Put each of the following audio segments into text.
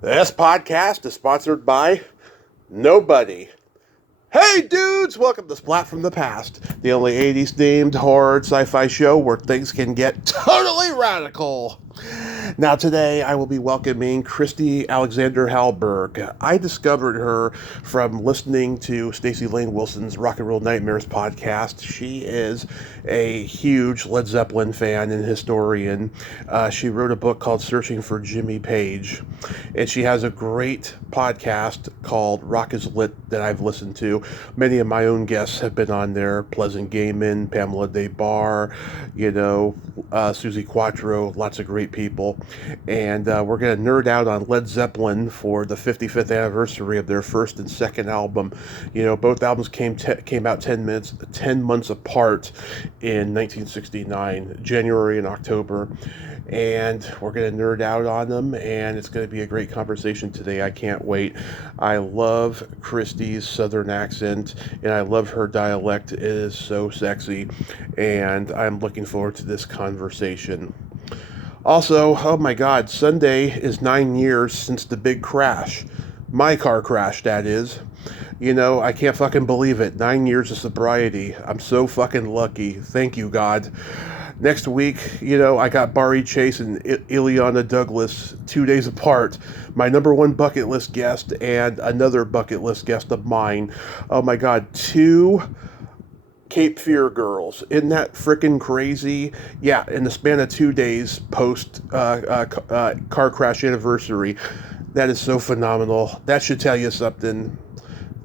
This podcast is sponsored by nobody. Hey dudes, welcome to Splat from the Past, the only 80s themed horror sci-fi show where things can get totally radical. Now today I will be welcoming Christy Alexander Hallberg. I discovered her from listening to Stacey Lane Wilson's Rock and Roll Nightmares podcast. She is a huge Led Zeppelin fan and historian. She wrote a book called Searching for Jimmy Page, and she has a great podcast called Rock is Lit that I've listened to. Many of my own guests have been on there: Pleasant Gaiman, Pamela Des Barres, Susie Quattro, lots of great people. And we're going to nerd out on Led Zeppelin for the 55th anniversary of their first and second album. You know, both albums came out 10 months apart in 1969, January and October. And we're going to nerd out on them, and it's going to be a great conversation today. I can't wait. I love Christy's southern accent, and I love her dialect. It is so sexy, and I'm looking forward to this conversation. Also, oh my God, Sunday is 9 years since the big crash. My car crash, that is. You know, I can't fucking believe it. 9 years of sobriety. I'm so fucking lucky. Thank you, God. Next week, I got Barry Chase and Ileana Douglas 2 days apart. My number one bucket list guest and another bucket list guest of mine. Oh my God, two Cape Fear girls. Isn't that freaking crazy? Yeah, in the span of 2 days post car crash anniversary. That is so phenomenal. That should tell you something.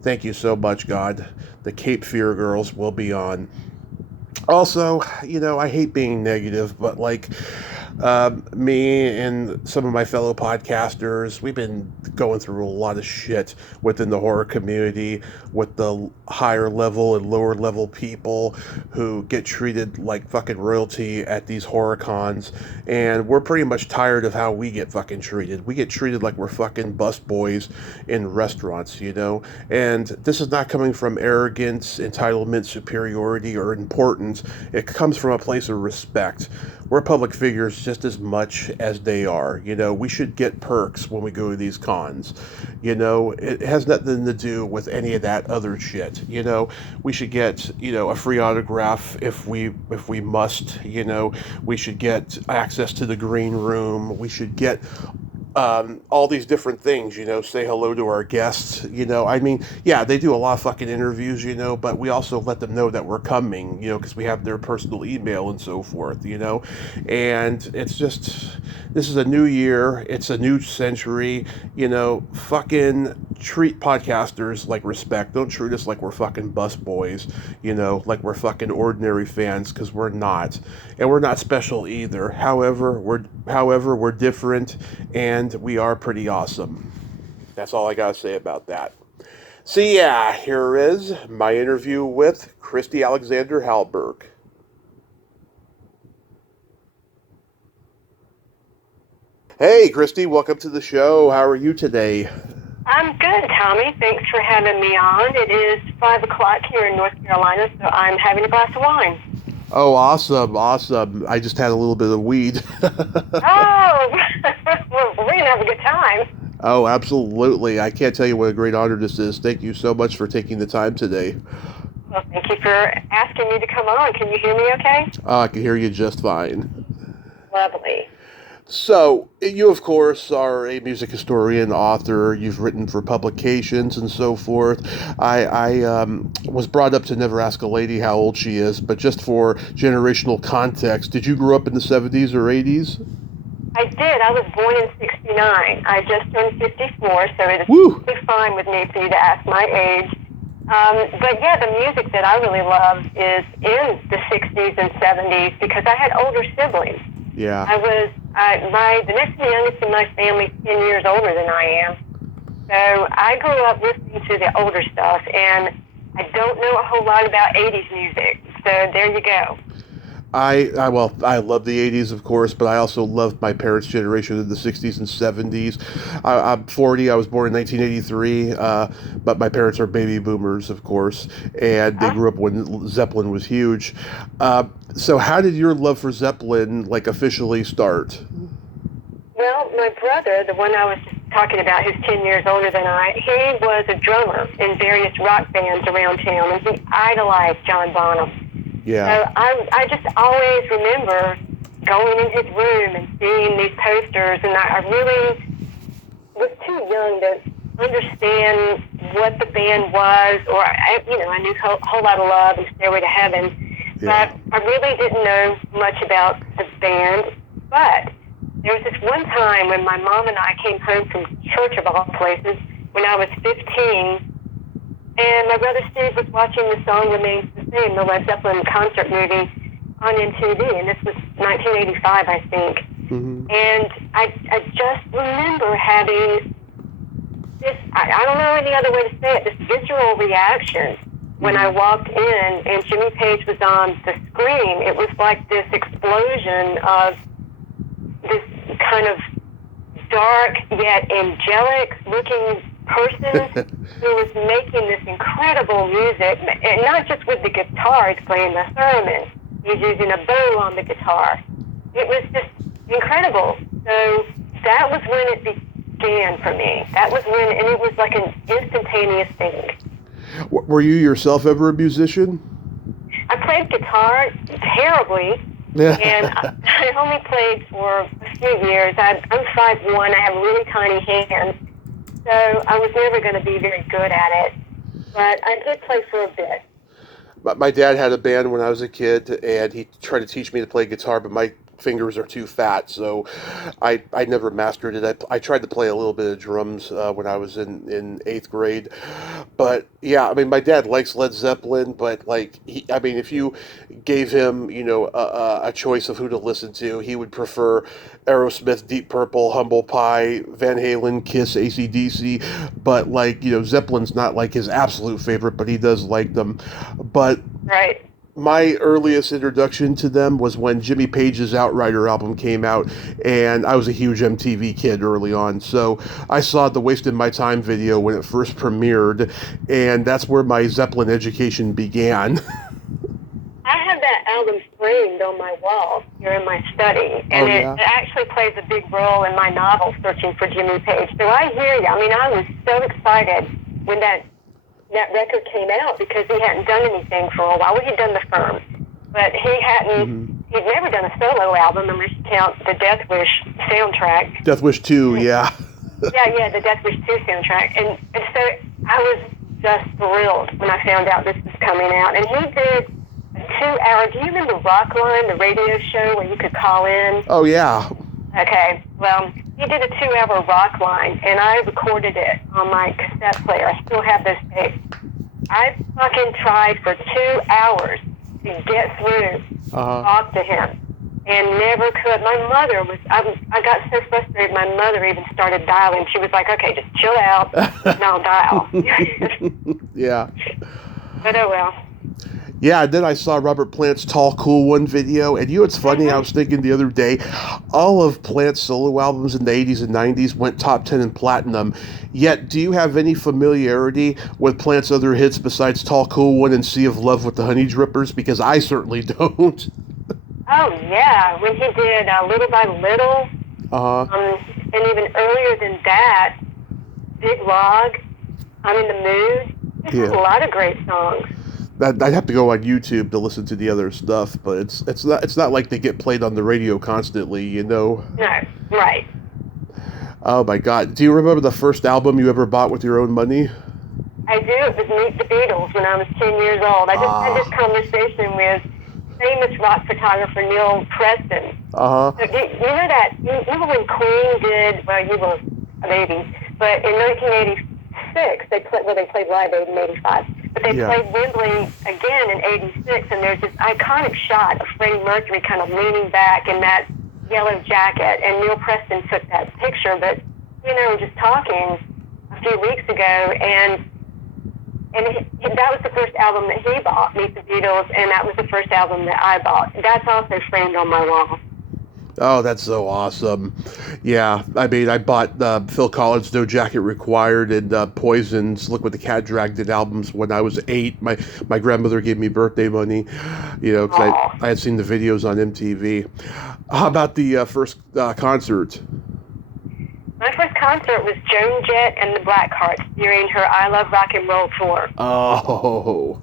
Thank you so much, God. The Cape Fear girls will be on. Also, I hate being negative, but me and some of my fellow podcasters, we've been going through a lot of shit within the horror community with the higher level and lower level people who get treated like fucking royalty at these horror cons, and we're pretty much tired of how we get fucking treated. We get treated like we're fucking busboys in restaurants, and this is not coming from arrogance, entitlement, superiority, or importance. It comes from a place of respect. We're public figures just as much as they are. We should get perks when we go to these cons. It has nothing to do with any of that other shit. We should get, a free autograph if we must. We should get access to the green room. We should get all these different things, say hello to our guests, they do a lot of fucking interviews, but we also let them know that we're coming, because we have their personal email and so forth, and it's just, this is a new year, it's a new century, fucking treat podcasters like respect. Don't treat us like we're fucking bus boys, like we're fucking ordinary fans, because we're not, and we're not special either. However, we're different, and we are pretty awesome. That's all I gotta say about that. So yeah, here is my interview with Christy Alexander Hallberg. Hey Christy, welcome to the show. How are you today? I'm good, Tommy. Thanks for having me on. It is 5 o'clock here in North Carolina, so I'm having a glass of wine. Oh, awesome. I just had a little bit of weed. Oh, well, we're going to have a good time. Oh, absolutely. I can't tell you what a great honor this is. Thank you so much for taking the time today. Well, thank you for asking me to come on. Can you hear me okay? I can hear you just fine. Lovely. So, you, of course, are a music historian, author. You've written for publications and so forth. I was brought up to never ask a lady how old she is, but just for generational context, did you grow up in the 70s or 80s? I did. I was born in 69. I just turned 54, so it is totally fine with me for you to ask my age. But yeah, the music that I really love is in the 60s and 70s because I had older siblings. Yeah. The next youngest in my family is 10 years older than I am. So I grew up listening to the older stuff, and I don't know a whole lot about 80s music. So there you go. I love the 80s, of course, but I also love my parents' generation of the 60s and 70s. I'm 40. I was born in 1983, but my parents are baby boomers, of course, and they grew up when Zeppelin was huge. So how did your love for Zeppelin, officially start? Well, my brother, the one I was talking about who's 10 years older than I, he was a drummer in various rock bands around town, and he idolized John Bonham. Yeah. So I just always remember going in his room and seeing these posters, and I really was too young to understand what the band was, or I knew Whole Lot of Love and Stairway to Heaven, Yeah. but I really didn't know much about the band. But there was this one time when my mom and I came home from church, of all places, when I was 15, and my brother Steve was watching The Song Remains the Same, the Led Zeppelin concert movie, on MTV, and this was 1985, I think. Mm-hmm. And I just remember having this, I don't know any other way to say it, this visceral reaction when I walked in and Jimmy Page was on the screen. It was like this explosion of this kind of dark yet angelic looking person who was making this incredible music, and not just with the guitar, he's playing the theremin, he's using a bow on the guitar. It was just incredible. So that was when it began for me. That was when, and it was like an instantaneous thing. Were you yourself ever a musician? I played guitar terribly, and I only played for a few years. I'm 5'1", I have really tiny hands, so I was never going to be very good at it. But I did play for a bit. My dad had a band when I was a kid, and he tried to teach me to play guitar, but my fingers are too fat, so I never mastered it. I tried to play a little bit of drums when I was in 8th grade, but yeah, I mean, my dad likes Led Zeppelin, but like, if you gave him, a choice of who to listen to, he would prefer Aerosmith, Deep Purple, Humble Pie, Van Halen, Kiss, AC/DC, but like, Zeppelin's not like his absolute favorite, but he does like them. But right. My earliest introduction to them was when Jimmy Page's Outrider album came out, and I was a huge MTV kid early on, so I saw the Wasted My Time video when it first premiered, and that's where my Zeppelin education began. I have that album framed on my wall here in my study, and it actually plays a big role in my novel, Searching for Jimmy Page. So I hear you. I mean, I was so excited when that record came out because he hadn't done anything for a while. Well, he'd done The Firm, but he hadn't, he'd never done a solo album unless you count the Death Wish soundtrack. Death Wish 2, yeah. Yeah, the Death Wish 2 soundtrack. And so I was just thrilled when I found out this was coming out. And he did a 2-hour, do you remember Rockline, the radio show where you could call in? Oh, yeah. Okay, well, he did a 2-hour rock line, and I recorded it on my cassette player. I still have those tapes. I fucking tried for 2 hours to get through, talk to him, and never could. My mother was, I got so frustrated, my mother even started dialing. She was like, okay, just chill out, and I'll dial. Yeah. But oh well. Yeah, and then I saw Robert Plant's Tall Cool One video, and it's funny, I was thinking the other day, all of Plant's solo albums in the 80s and 90s went top 10 and platinum, yet do you have any familiarity with Plant's other hits besides Tall Cool One and Sea of Love with the Honey Drippers? Because I certainly don't. Oh, yeah, when he did Little by Little, and even earlier than that, Big Log, I'm in the Mood. There's a lot of great songs. I'd have to go on YouTube to listen to the other stuff, but it's not like they get played on the radio constantly, No, right. Oh my God! Do you remember the first album you ever bought with your own money? I do. It was Meet the Beatles when I was 10 years old. I just had this conversation with famous rock photographer Neil Preston. So, you know that? You remember when Queen did? Well, you were a baby, but in 1986 they played Live Aid in '85. But they played Wembley again in '86, and there's this iconic shot of Freddie Mercury kind of leaning back in that yellow jacket, and Neil Preston took that picture. But, just talking a few weeks ago, and that was the first album that he bought, Meet the Beatles, and that was the first album that I bought. That's also framed on my wall. Oh, that's so awesome. Yeah, I mean, I bought Phil Collins' No Jacket Required and Poison's Look What the Cat Dragged Did albums when I was 8. My grandmother gave me birthday money, because I had seen the videos on MTV. How about the first concert? My first concert was Joan Jett and the Blackhearts during her I Love Rock and Roll tour. Oh,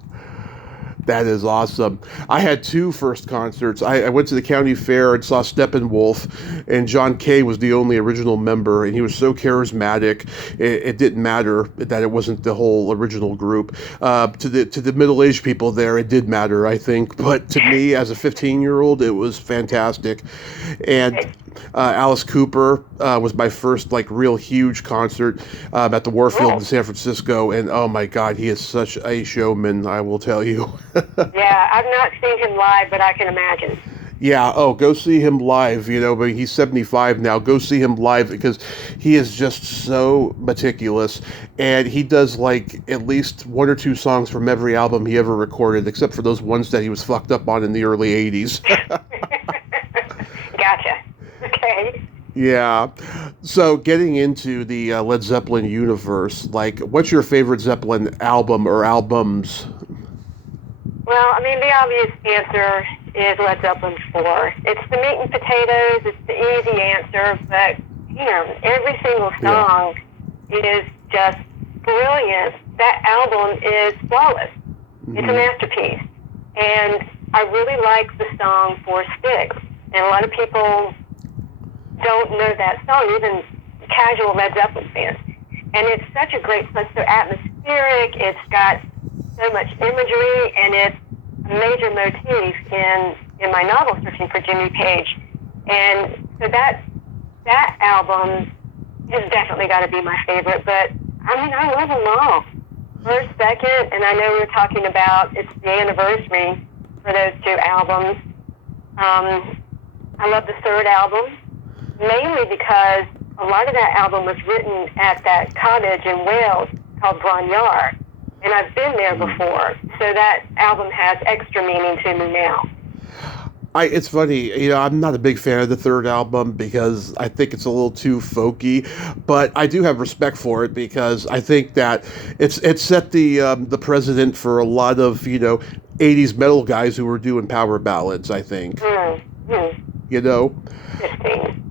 that is awesome. I had two first concerts. I went to the county fair and saw Steppenwolf, and John Kay was the only original member, and he was so charismatic. It didn't matter that it wasn't the whole original group. To the middle-aged people there, it did matter, I think. But to me, as a 15-year-old, it was fantastic. And Alice Cooper was my first real huge concert at the Warfield in San Francisco, and oh my God, he is such a showman, I will tell you. Yeah, I've not seen him live, but I can imagine. Yeah, go see him live, but he's 75 now. Go see him live because he is just so meticulous, and he does at least one or two songs from every album he ever recorded, except for those ones that he was fucked up on in the early 80s. Gotcha. Okay. Yeah. So getting into the Led Zeppelin universe, what's your favorite Zeppelin album or albums? Well, the obvious answer is Led Zeppelin 4. It's the meat and potatoes, it's the easy answer, but, every single song is just brilliant. That album is flawless. Mm-hmm. It's a masterpiece. And I really like the song Four Sticks. And a lot of people don't know that song, even casual Led Zeppelin fans. And it's such a great song, so atmospheric, it's got so much imagery, and it's a major motif in my novel, Searching for Jimmy Page. And so that album has definitely got to be my favorite, but I love them all. First, second, and I know we're talking about it's the anniversary for those two albums. I love the third album, mainly because a lot of that album was written at that cottage in Wales called Bronyar, and I've been there before, so that album has extra meaning to me now. It's funny, I'm not a big fan of the third album because I think it's a little too folky, but I do have respect for it because I think that it set the precedent for a lot of 80s metal guys who were doing power ballads, I think.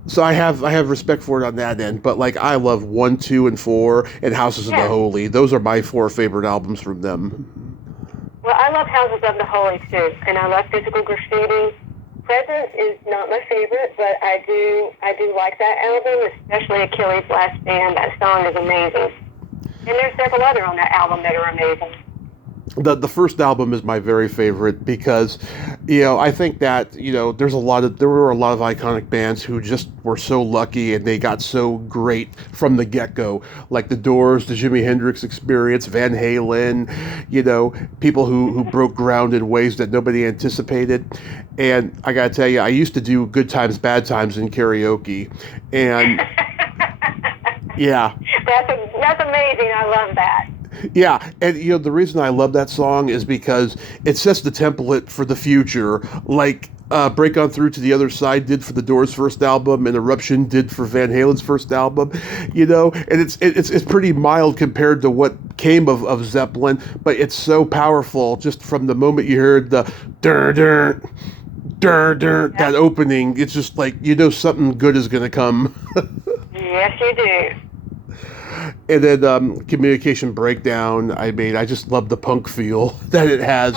So I have respect for it on that end, but I love 1, 2, and 4 and Houses of the Holy. Those are my 4 favorite albums from them. Well, I love Houses of the Holy too, and I love Physical Graffiti. Presence is not my favorite, but I do like that album, especially Achilles' Last Stand. That song is amazing. And there's several other on that album that are amazing. The first album is my very favorite because, I think that, there were a lot of iconic bands who just were so lucky and they got so great from the get-go, like the Doors, the Jimi Hendrix Experience, Van Halen, people who broke ground in ways that nobody anticipated. And I gotta tell you, I used to do Good Times, Bad Times in karaoke, and yeah. That's amazing. I love that. Yeah, and the reason I love that song is because it sets the template for the future, Break On Through to the Other Side did for the Doors' first album, and Eruption did for Van Halen's first album, and it's pretty mild compared to what came of Zeppelin, but it's so powerful just from the moment you heard the dur-dur, dur-dur, that opening. It's just something good is going to come. Yes, you do. And then Communication Breakdown, I just love the punk feel that it has,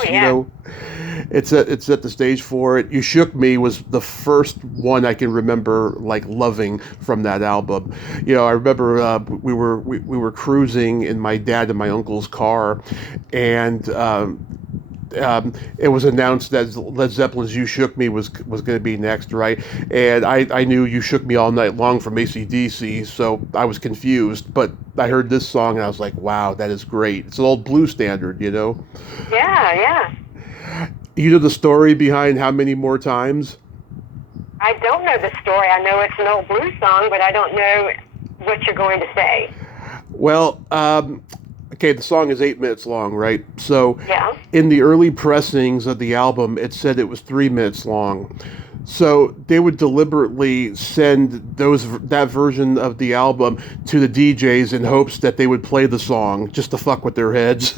It set the stage for it. You Shook Me was the first one I can remember loving from that album. I remember we were cruising in my dad and my uncle's car, and it was announced that Led Zeppelin's You Shook Me was going to be next, right? And I knew You Shook Me All Night Long from AC/DC, so I was confused. But I heard this song and I was like, wow, that is great. It's an old blues standard, Yeah, yeah. You know the story behind How Many More Times? I don't know the story. I know it's an old blues song, but I don't know what you're going to say. Well, okay, the song is 8 minutes long, right? So yeah. In the early pressings of the album, it said it was 3 minutes long. So they would deliberately send that version of the album to the DJs in hopes that they would play the song just to fuck with their heads.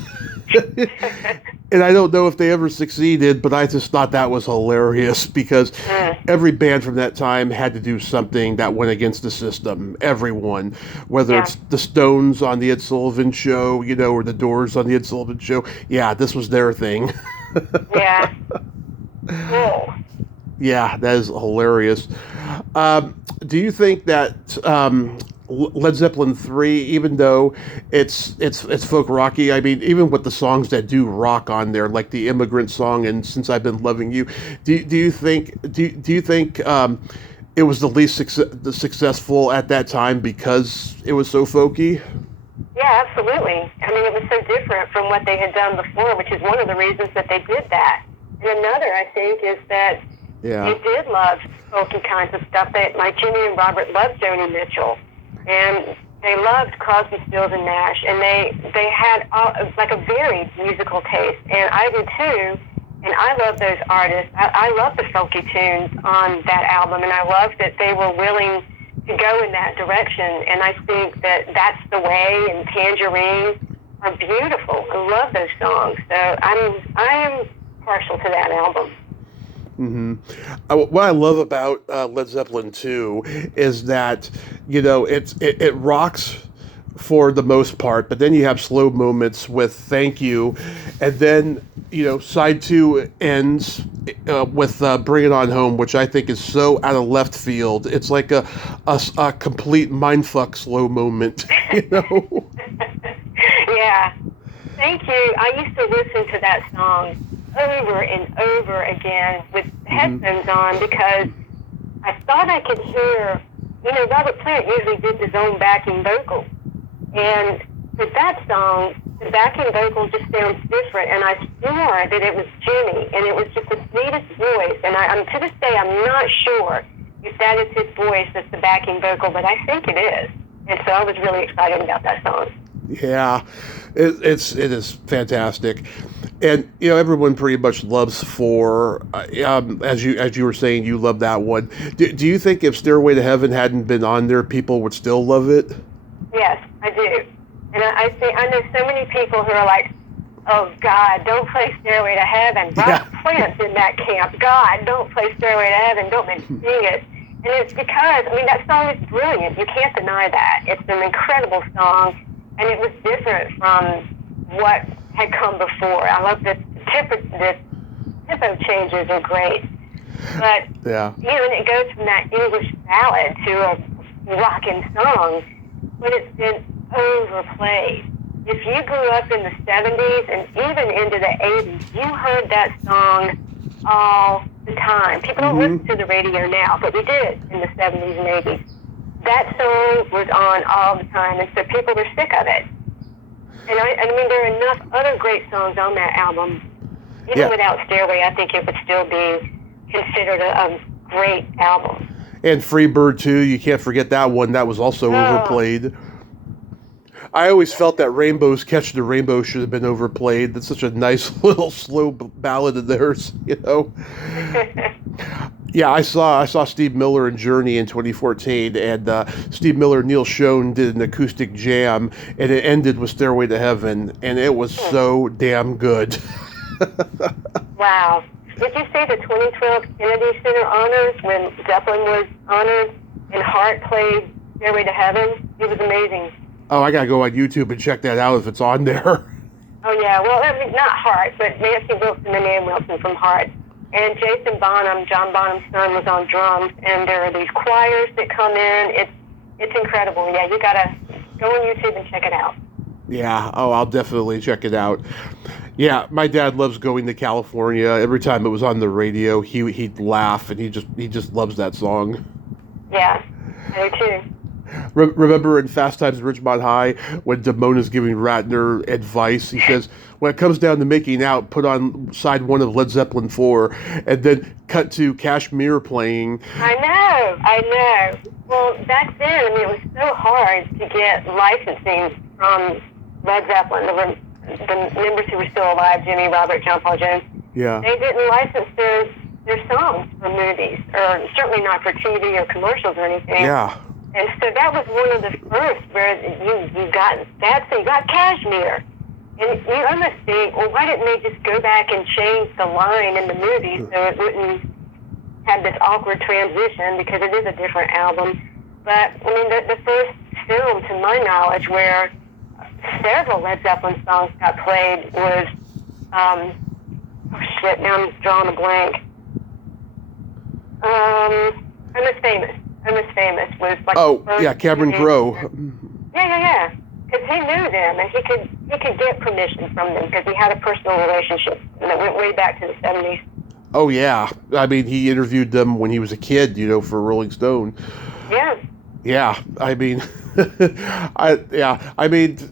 And I don't know if they ever succeeded, but I just thought that was hilarious because every band from that time had to do something that went against the system. Everyone, whether it's the Stones on the Ed Sullivan Show, or the Doors on the Ed Sullivan Show. Yeah, this was their thing. Yeah. Cool. Yeah, that is hilarious. Do you think that Led Zeppelin 3, even though it's folk rocky, I mean, even with the songs that do rock on there, like the Immigrant Song and Since I've Been Loving You, do you think it was the least successful at that time because it was so folky? Yeah, absolutely. I mean, it was so different from what they had done before, which is one of the reasons that they did that. And another, I think, is that they did love folky kinds of stuff. Like Jimmy and Robert loved Joni Mitchell, and they loved Crosby, Stills and Nash, and they had like a varied musical taste, and I did too. And I love those artists. I love the folky tunes on that album, and I love that they were willing to go in that direction. And I think that That's the Way and Tangerine are beautiful. I love those songs. So I am partial to that album. Mm-hmm. What I love about Led Zeppelin 2 is that, it rocks for the most part, but then you have slow moments with Thank You, and then, side 2 ends with Bring It On Home, which I think is so out of left field. It's like a complete mindfuck slow moment, Yeah. Thank You. I used to listen to that song over and over again with headphones on because I thought I could hear, Robert Plant usually did his own backing vocal. And with that song, the backing vocal just sounds different. And I swore that it was Jimmy, and it was just the sweetest voice. And I'm to this day, I'm not sure if that is his voice that's the backing vocal, but I think it is. And so I was really excited about that song. Yeah, it is fantastic, and everyone pretty much loves Four. As you were saying, you love that one. Do you think if Stairway to Heaven hadn't been on there, people would still love it? Yes, I do, and I know so many people who are like, "Oh God, don't play Stairway to Heaven." Robert Plant's in that camp. God, don't play Stairway to Heaven. Don't make me sing it. And it's because that song is brilliant. You can't deny that. It's an incredible song. And it was different from what had come before. I love the tempo changes are great. But even it goes from that English ballad to a rockin' song, but it's been overplayed. If you grew up in the 70s and even into the 80s, you heard that song all the time. People don't listen to the radio now, but we did in the 70s and 80s. That song was on all the time, and so people were sick of it. And I mean, there are enough other great songs on that album. Even without Stairway, I think it would still be considered a great album. And Freebird, too, you can't forget that one. That was also overplayed. I always felt that Rainbow's Catch the Rainbow should have been overplayed. That's such a nice little slow ballad of theirs, Yeah, I saw Steve Miller and Journey in 2014, and Steve Miller and Neil Schon did an acoustic jam, and it ended with Stairway to Heaven, and it was so damn good. Wow. Did you see the 2012 Kennedy Center honors when Zeppelin was honored and Hart played Stairway to Heaven? It was amazing. Oh, I gotta go on YouTube and check that out if it's on there. Oh, yeah. Well, I mean, not Hart, but Nancy Wilson and Ann Wilson from Hart. And Jason Bonham, John Bonham's son, was on drums, and there are these choirs that come in. It's incredible. Yeah, you gotta go on YouTube and check it out. Yeah, I'll definitely check it out. Yeah, my dad loves going to California. Every time it was on the radio, he'd laugh, and he just loves that song. Yeah, I do too. Remember in Fast Times at Ridgemont High when Damona's giving Ratner advice? He says, when it comes down to making out, put on side one of Led Zeppelin 4, and then cut to Kashmir playing. I know. Well, back then, I mean, it was so hard to get licensing from Led Zeppelin. The members who were still alive, Jimmy, Robert, John Paul Jones, they didn't license their songs for movies, or certainly not for TV or commercials or anything. Yeah. And so that was one of the first where you got that. So you got Kashmir. And you almost think, well, why didn't they just go back and change the line in the movie so it wouldn't have this awkward transition, because it is a different album. But, I mean, the first film, to my knowledge, where several Led Zeppelin songs got played was, oh shit, now I'm drawing a blank. Almost Famous was like... Oh, yeah, Cameron Crowe. Yeah. Because he knew them, and he could get permission from them, because he had a personal relationship that went way back to the 70s. Oh, yeah. I mean, he interviewed them when he was a kid, for Rolling Stone. Yeah. Yeah, I mean,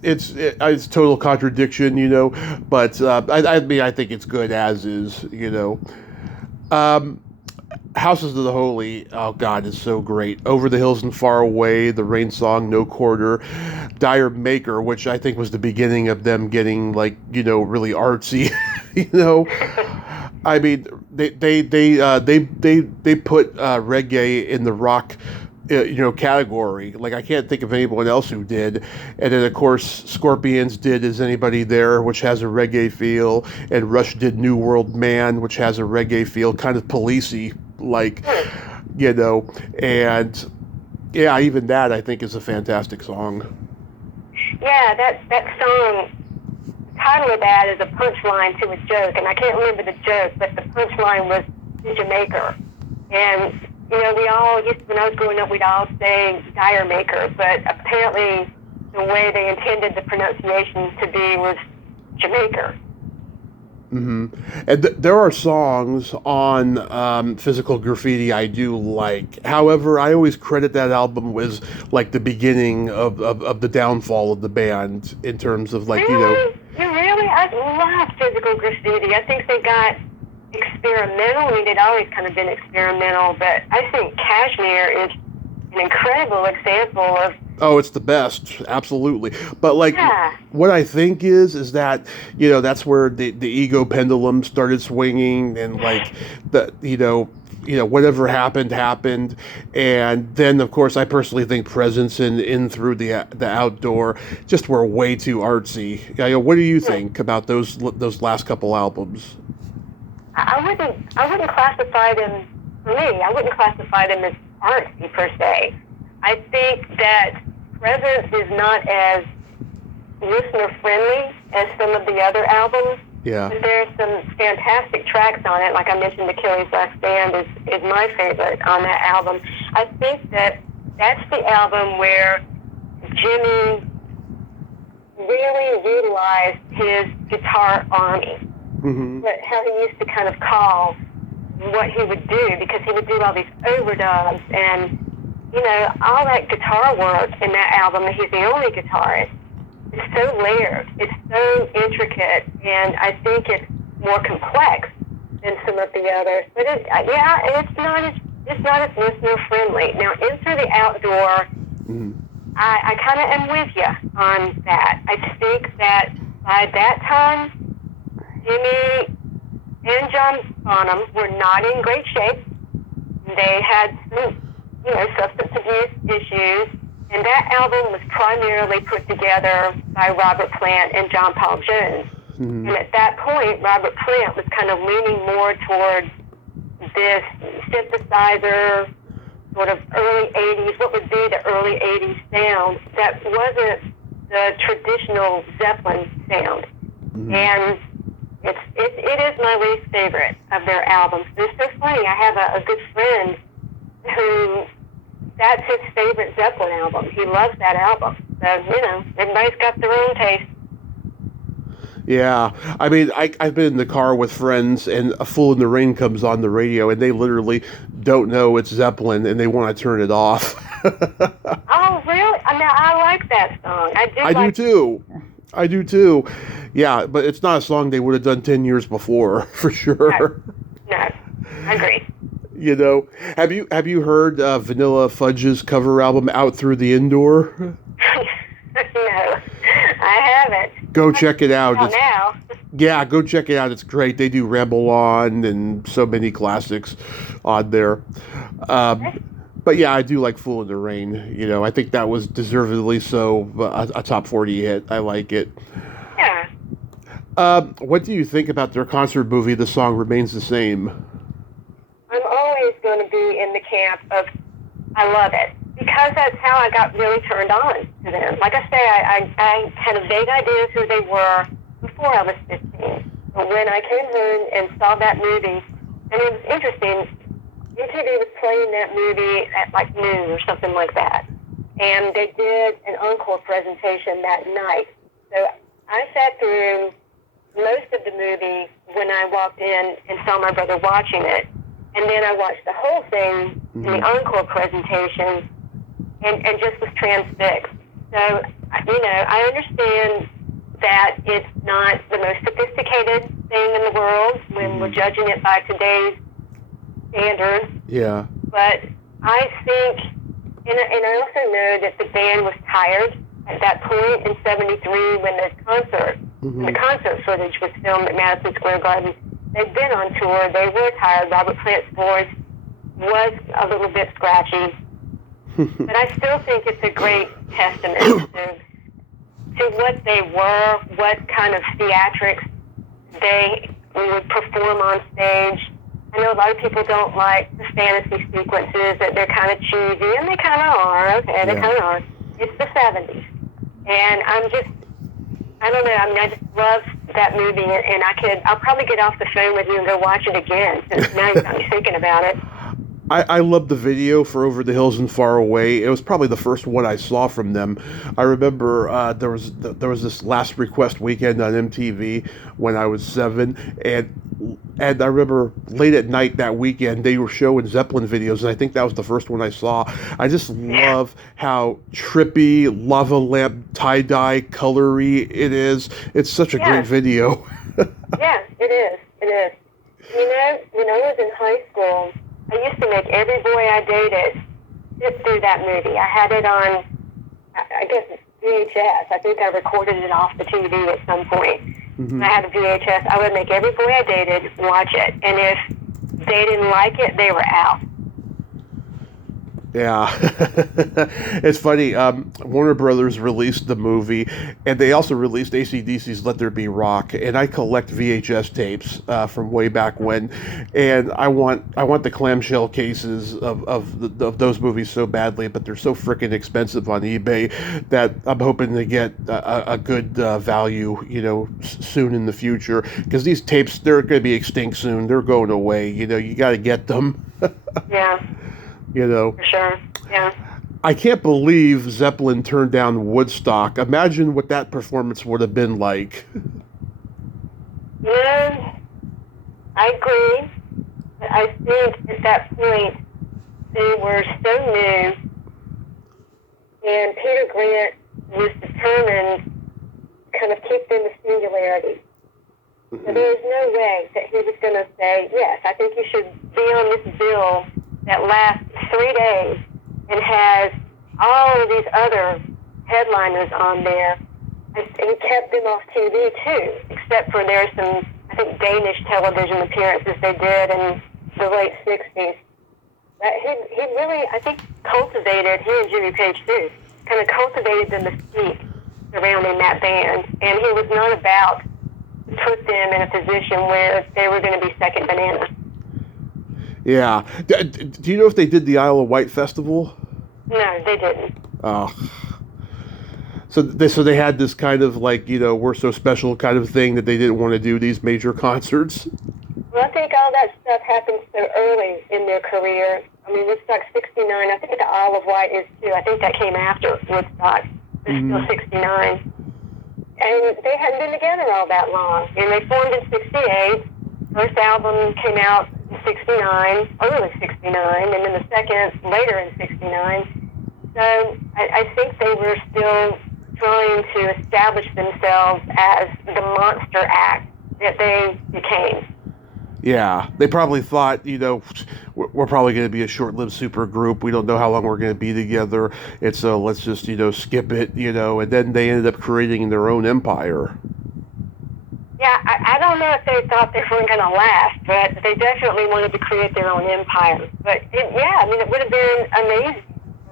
it's total contradiction, but I think it's good as is, Houses of the Holy, oh God, is so great. Over the Hills and Far Away, the Rain Song, No Quarter, Dire Maker, which I think was the beginning of them getting really artsy, I mean, they put reggae in the rock category. Like, I can't think of anyone else who did. And then, of course, Scorpions did Is Anybody There, which has a reggae feel, and Rush did New World Man, which has a reggae feel, kind of policey, and yeah, even that I think is a fantastic song. Yeah, that song, the title of that is a punchline to a joke, and I can't remember the joke, but the punchline was Jamaica. And we all when I was growing up, we'd all say Dire Maker, but apparently the way they intended the pronunciation to be was Jamaica. Mm-hmm. And there are songs on Physical Graffiti I do like. However, I always credit that album as like the beginning of the downfall of the band in terms of You really? I love Physical Graffiti. I think they got experimental. I mean, they'd always kind of been experimental, but I think Kashmir is an incredible example of... Oh, it's the best, absolutely. But yeah. What I think is that that's where the ego pendulum started swinging, and whatever happened, and then of course I personally think Presence and In Through the Outdoor just were way too artsy. What do you think about those last couple albums? I wouldn't classify them, for me, I wouldn't classify them as artsy per se. I think that Presence is not as listener-friendly as some of the other albums. Yeah. But there's some fantastic tracks on it. Like I mentioned, Achilles' Last Stand is my favorite on that album. I think that's the album where Jimmy really utilized his guitar army. Mm-hmm. But how he used to kind of call what he would do, because he would do all these overdubs and, all that guitar work in that album. He's the only guitarist. It's so layered. It's so intricate, and I think it's more complex than some of the others. But it's not as listener friendly. Now, In Through the Outdoor, I kind of am with you on that. I think that by that time, Jimmy and John Bonham were not in great shape. They had some, substance abuse issues, and that album was primarily put together by Robert Plant and John Paul Jones. Mm-hmm. And at that point, Robert Plant was kind of leaning more towards this synthesizer, sort of early 80s, what would be the early 80s sound that wasn't the traditional Zeppelin sound. Mm-hmm. And it is my least favorite of their albums. It's so funny. I have a good friend who, that's his favorite Zeppelin album. He loves that album. So, everybody's got their own taste. Yeah. I mean, I've been in the car with friends, and A Fool in the Rain comes on the radio, and they literally don't know it's Zeppelin, and they want to turn it off. Oh, really? I like that song. I do too. Yeah, but it's not a song they would have done 10 years before, for sure. No, I agree. Have you heard Vanilla Fudge's cover album Out Through the Indoor? No, I haven't. Go check it out. Now. Yeah, go check it out. It's great. They do Ramble On and so many classics on there. But yeah, I do like Fool in the Rain. I think that was deservedly so a top 40 hit. I like it. Yeah. What do you think about their concert movie, The Song Remains the Same? I'm always going to be in the camp of, I love it. Because that's how I got really turned on to them. Like I say, I had a vague idea of who they were before I was 15. But when I came home and saw that movie, and it was interesting, MTV was playing that movie at like noon or something like that. And they did an encore presentation that night. So I sat through most of the movie when I walked in and saw my brother watching it. And then I watched the whole thing in the encore presentation and just was transfixed. So, I understand that it's not the most sophisticated thing in the world when we're judging it by today's standards. Yeah. But I think, and I also know that the band was tired at that point in '73 when the concert footage was filmed at Madison Square Garden. They'd been on tour. They were tired. Robert Plant's voice was a little bit scratchy. But I still think it's a great testament to what they were, what kind of theatrics they would perform on stage. I know a lot of people don't like the fantasy sequences, that they're kind of cheesy, and they kind of are. Okay, they kind of are. It's the 70s. And I don't know, I just love that movie, and I'll probably get off the phone with you and go watch it again, since now you got me thinking about it. I love the video for Over the Hills and Far Away. It was probably the first one I saw from them. I remember there was this Last Request weekend on MTV when I was 7, and I remember late at night that weekend they were showing Zeppelin videos, and I think that was the first one I saw. I just love how trippy, lava lamp, tie-dye, colory it is. It's such a great video. Yeah, it is. It is. You know, when I was in high school, I used to make every boy I dated sit through that movie. I had it on, I guess, VHS. I think I recorded it off the TV at some point. I had a VHS. I would make every boy I dated watch it. And if they didn't like it, they were out. Yeah. It's funny. Warner Brothers released the movie, and they also released AC/DC's Let There Be Rock, and I collect VHS tapes from way back when, and I want the clamshell cases of those movies so badly, but they're so freaking expensive on eBay that I'm hoping to get a good value, soon in the future, because these tapes, they're going to be extinct soon. They're going away. You got to get them. Yeah. For sure, yeah. I can't believe Zeppelin turned down Woodstock. Imagine what that performance would have been like. Yeah, I agree. But I think at that point they were so new, and Peter Grant was determined to kind of keep them a singularity. So there was no way that he was going to say, yes, I think you should be on this bill that lasts 3 days and has all of these other headliners on there. And he kept them off TV too, except for there's some, I think, Danish television appearances they did in the late 60s. He really, I think, cultivated, he and Jimmy Page too, kind of cultivated the mystique surrounding that band. And he was not about to put them in a position where they were going to be second banana. Yeah. Do you know if they did the Isle of Wight festival? No, they didn't. Oh. So they had this kind of like, we're so special kind of thing that they didn't want to do these major concerts? Well, I think all that stuff happened so early in their career. I mean, Woodstock 69, I think the Isle of Wight is too. I think that came after Woodstock. They're still 69. And they hadn't been together all that long. And they formed in 68. First album came out 69, early 69, and then the second later in 69. So I think they were still trying to establish themselves as the monster act that they became. Yeah, they probably thought, we're probably going to be a short-lived super group. We don't know how long we're going to be together, and so let's just, skip it, and then they ended up creating their own empire. Yeah, I don't know if they thought they weren't going to last, but they definitely wanted to create their own empire. But, it would have been amazing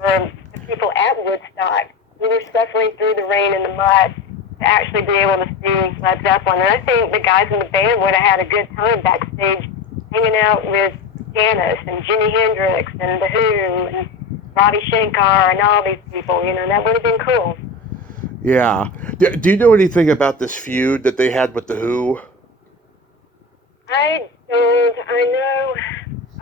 for the people at Woodstock who were suffering through the rain and the mud to actually be able to see Led Zeppelin. And I think the guys in the band would have had a good time backstage hanging out with Janis and Jimi Hendrix and The Who and Ravi Shankar and all these people. You know, that would have been cool. Yeah. Do you know anything about this feud that they had with The Who? I don't. I know.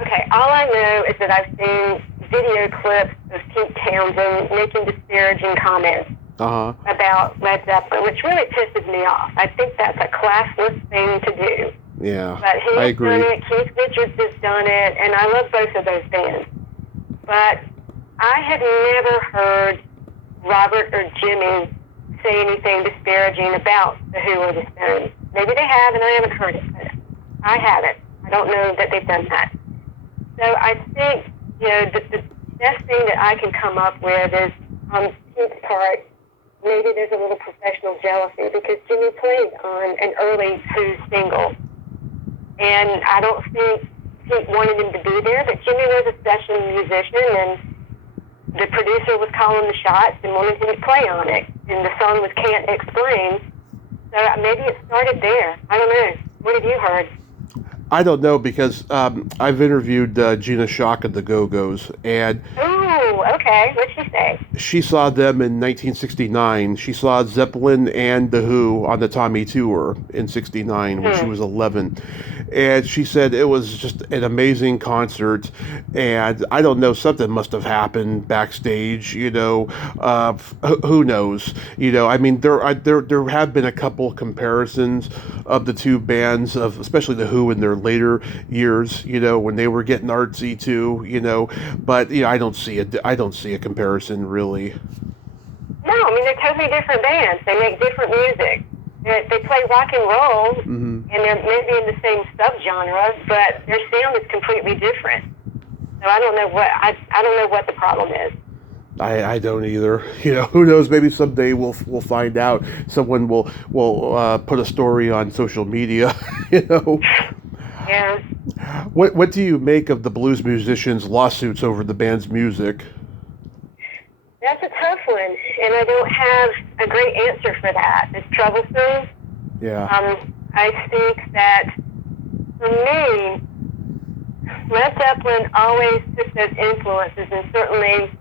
Okay, all I know is that I've seen video clips of Pete Townsend making disparaging comments about Led Zeppelin, which really pisses me off. I think that's a classless thing to do. Yeah, but I agree. Done it, Keith Richards has done it, and I love both of those bands. But I have never heard Robert or Jimmy say anything disparaging about The Who or the Stones. Maybe they have, and I haven't heard it, but I haven't. I don't know that they've done that. So I think, you know, the best thing that I can come up with is, on Pete's part, maybe there's a little professional jealousy because Jimmy played on an early Who single. And I don't think Pete wanted him to be there, but Jimmy was a session musician, and the producer was calling the shots and wanted him to play on it. And the song was Can't Explain. So maybe it started there. I don't know. What have you heard? I don't know because I've interviewed Gina Shock of the Go-Go's, and ooh, okay. What'd she say? She saw them in 1969. She saw Zeppelin and The Who on the Tommy Tour in '69 when she was 11, and she said it was just an amazing concert. And I don't know, something must have happened backstage. You know, who knows? You know, I mean, there have been a couple comparisons of the two bands, of especially The Who in their later years, you know, when they were getting artsy too, you know, but I don't see a comparison really. No, I mean, they're totally different bands. They make different music. They play rock and roll, and they're maybe in the same subgenre, but their sound is completely different. So I don't know what the problem is. I don't either. You know, who knows? Maybe someday we'll find out. Someone will put a story on social media. You know. Yeah. What do you make of the blues musicians' lawsuits over the band's music? That's a tough one, and I don't have a great answer for that. It's troublesome. Yeah. I think that for me, Led Zeppelin always took those influences, and certainly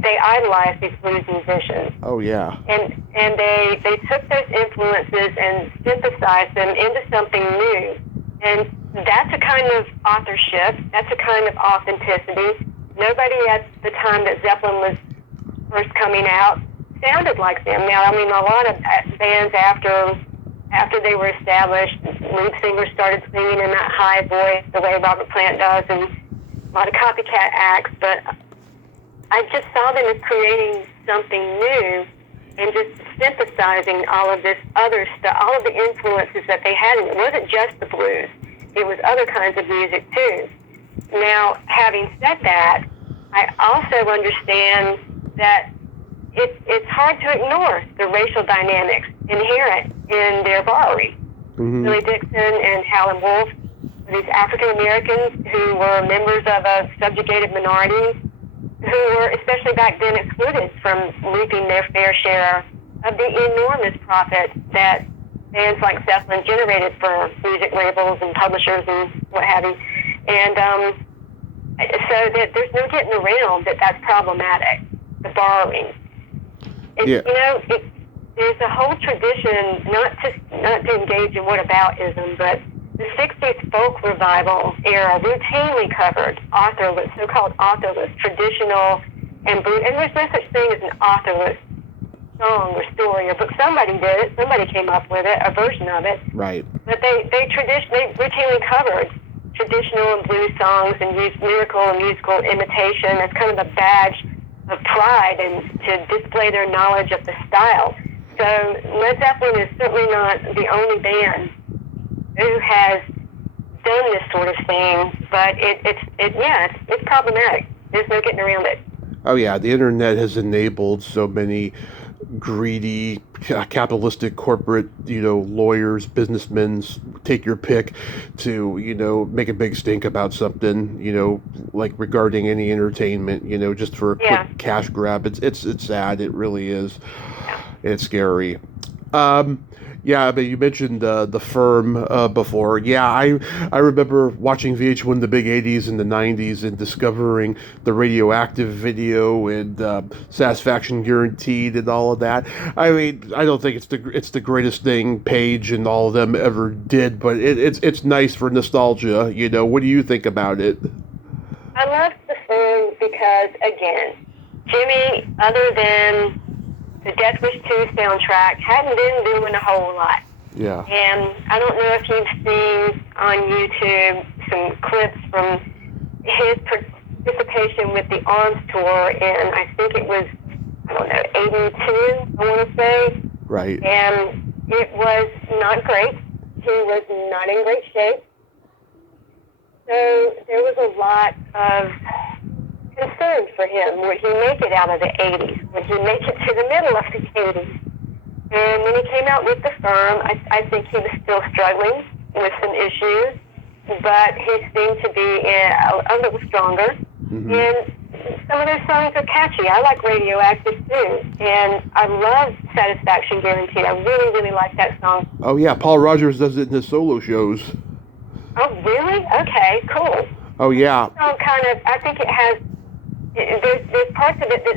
they idolized these blues musicians. Oh yeah. And they took those influences and synthesized them into something new. And that's a kind of authorship. That's a kind of authenticity. Nobody at the time that Zeppelin was first coming out sounded like them. Now, I mean, a lot of bands after they were established, lead singers started singing in that high voice the way Robert Plant does, and a lot of copycat acts. But I just saw them as creating something new and just synthesizing all of this other stuff, all of the influences that they had. And it wasn't just the blues. It was other kinds of music, too. Now, having said that, I also understand that it's hard to ignore the racial dynamics inherent in their borrowing. Billy Dixon and Howlin' Wolf were these African Americans who were members of a subjugated minority who were, especially back then, excluded from reaping their fair share of the enormous profits that bands like Zeppelin generated for music labels and publishers and what have you. And so that there's no getting around that that's problematic, the borrowing. You know, there's a whole tradition, not to engage in whataboutism, but the 60s folk revival era routinely covered so-called authorless, traditional, and there's no such thing as an authorless song or story or book. Somebody did it. Somebody came up with it, a version of it. Right. But they routinely covered traditional and blues songs and used lyrical and musical imitation as kind of a badge of pride and to display their knowledge of the style. So Led Zeppelin is certainly not the only band who has done this sort of thing, but it's problematic. There's no getting around it. Oh yeah, the internet has enabled so many greedy, capitalistic corporate, lawyers, businessmen, take your pick, to, make a big stink about something, like regarding any entertainment, just for a quick cash grab. It's sad. It really is. Yeah. It's scary. Yeah, but you mentioned the Firm before. Yeah, I remember watching VH1 the big '80s and the '90s and discovering the Radioactive video and Satisfaction Guaranteed and all of that. I mean, I don't think it's the greatest thing Page and all of them ever did, but it's nice for nostalgia. You know, what do you think about it? I love the Firm because, again, Jimmy, other than the Death Wish 2 soundtrack, hadn't been doing a whole lot. Yeah. And I don't know if you've seen on YouTube some clips from his participation with the Arms Tour in, I think it was, I don't know, 82, I want to say. Right. And it was not great. He was not in great shape. So there was a lot of concern for him. Would he make it out of the 80s? Would he make it to the middle of the 80s? And when he came out with the Firm, I think he was still struggling with some issues, but he seemed to be a little stronger. Mm-hmm. And some of those songs are catchy. I like Radioactive too, and I love Satisfaction Guaranteed. I really, really like that song. Oh yeah, Paul Rogers does it in his solo shows. Oh really? Okay, cool. Oh yeah. So kind of, I think it has. There's parts of it that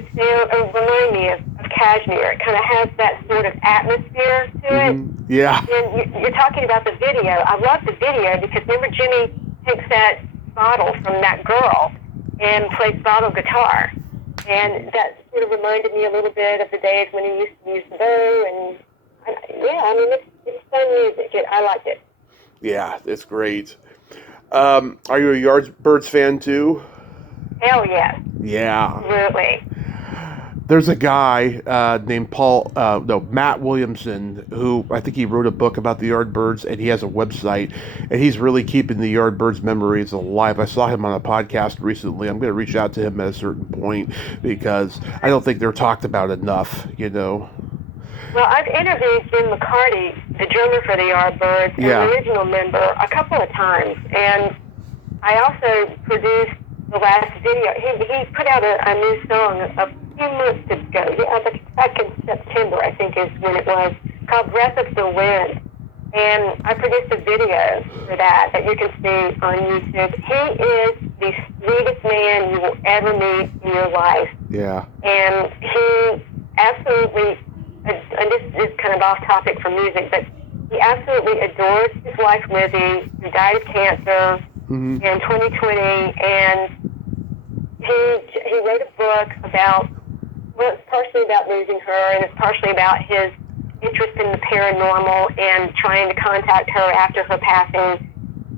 remind me of Kashmir. It kind of has that sort of atmosphere to it. Mm-hmm. Yeah. And you're talking about the video. I love the video because remember Jimmy takes that bottle from that girl and plays bottle guitar. And that sort of reminded me a little bit of the days when he used to use the bow. And it's fun music. I like it. Yeah, it's great. Are you a Yardbirds fan too? Hell yes. Yeah. Absolutely. There's a guy named Matt Williamson, who I think he wrote a book about the Yardbirds, and he has a website, and he's really keeping the Yardbirds memories alive. I saw him on a podcast recently. I'm going to reach out to him at a certain point because I don't think they're talked about enough, you know. Well, I've interviewed Jim McCarty, the drummer for the Yardbirds, and the original member, a couple of times, and I also produced the last video. He put out a new song a few months ago. Yeah, back in September, I think is when it was, called Breath of the Wind. And I produced a video for that you can see on YouTube. He is the sweetest man you will ever meet in your life. Yeah. And he absolutely, and this is kind of off topic from music, but he absolutely adores his wife Lizzie, who died of cancer. Mm-hmm. In 2020, and he wrote a book about, well, it's partially about losing her, and it's partially about his interest in the paranormal and trying to contact her after her passing.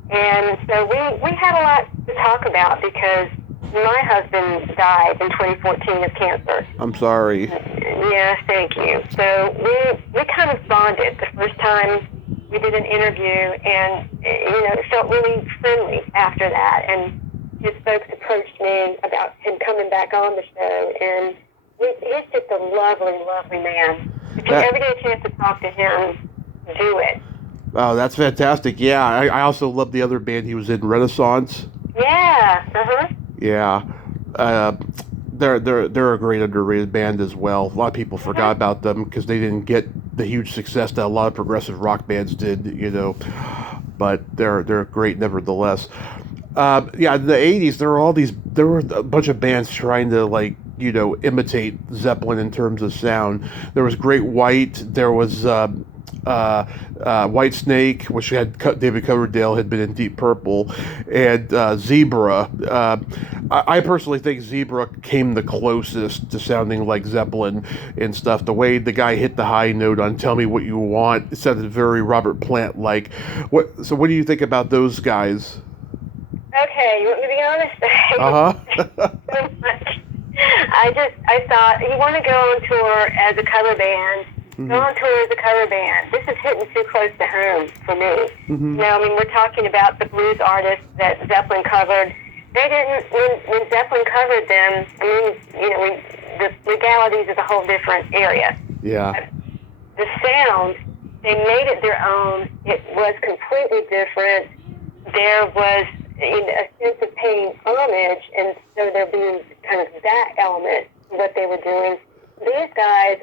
And so we had a lot to talk about because my husband died in 2014 of cancer. I'm sorry. Yeah, thank you. So we kind of bonded the first time we did an interview, and it felt really friendly after that. And his folks approached me about him coming back on the show, and he's just a lovely, lovely man. If you ever get a chance to talk to him, do it. Oh, that's fantastic! Yeah, I also love the other band he was in, Renaissance. Yeah. Yeah. They're a great underrated band as well. A lot of people forgot about them because they didn't get the huge success that a lot of progressive rock bands did, but they're great nevertheless. In the 80s there were a bunch of bands trying to imitate Zeppelin in terms of sound. There was Great White, there was White Snake, which had David Coverdale had been in Deep Purple, and Zebra. I personally think Zebra came the closest to sounding like Zeppelin and stuff. The way the guy hit the high note on "Tell Me What You Want" it sounded very Robert Plant-like. So what do you think about those guys? Okay, you want me to be honest? So much. I thought, you want to go on tour as a cover band. Mm-hmm. Go on tour as a cover band. This is hitting too close to home for me. Mm-hmm. We're talking about the blues artists that Zeppelin covered. They didn't, when Zeppelin covered them, the legalities is a whole different area. Yeah. But the sound, they made it their own. It was completely different. There was a sense of paying homage, and so there being kind of that element to what they were doing. These guys,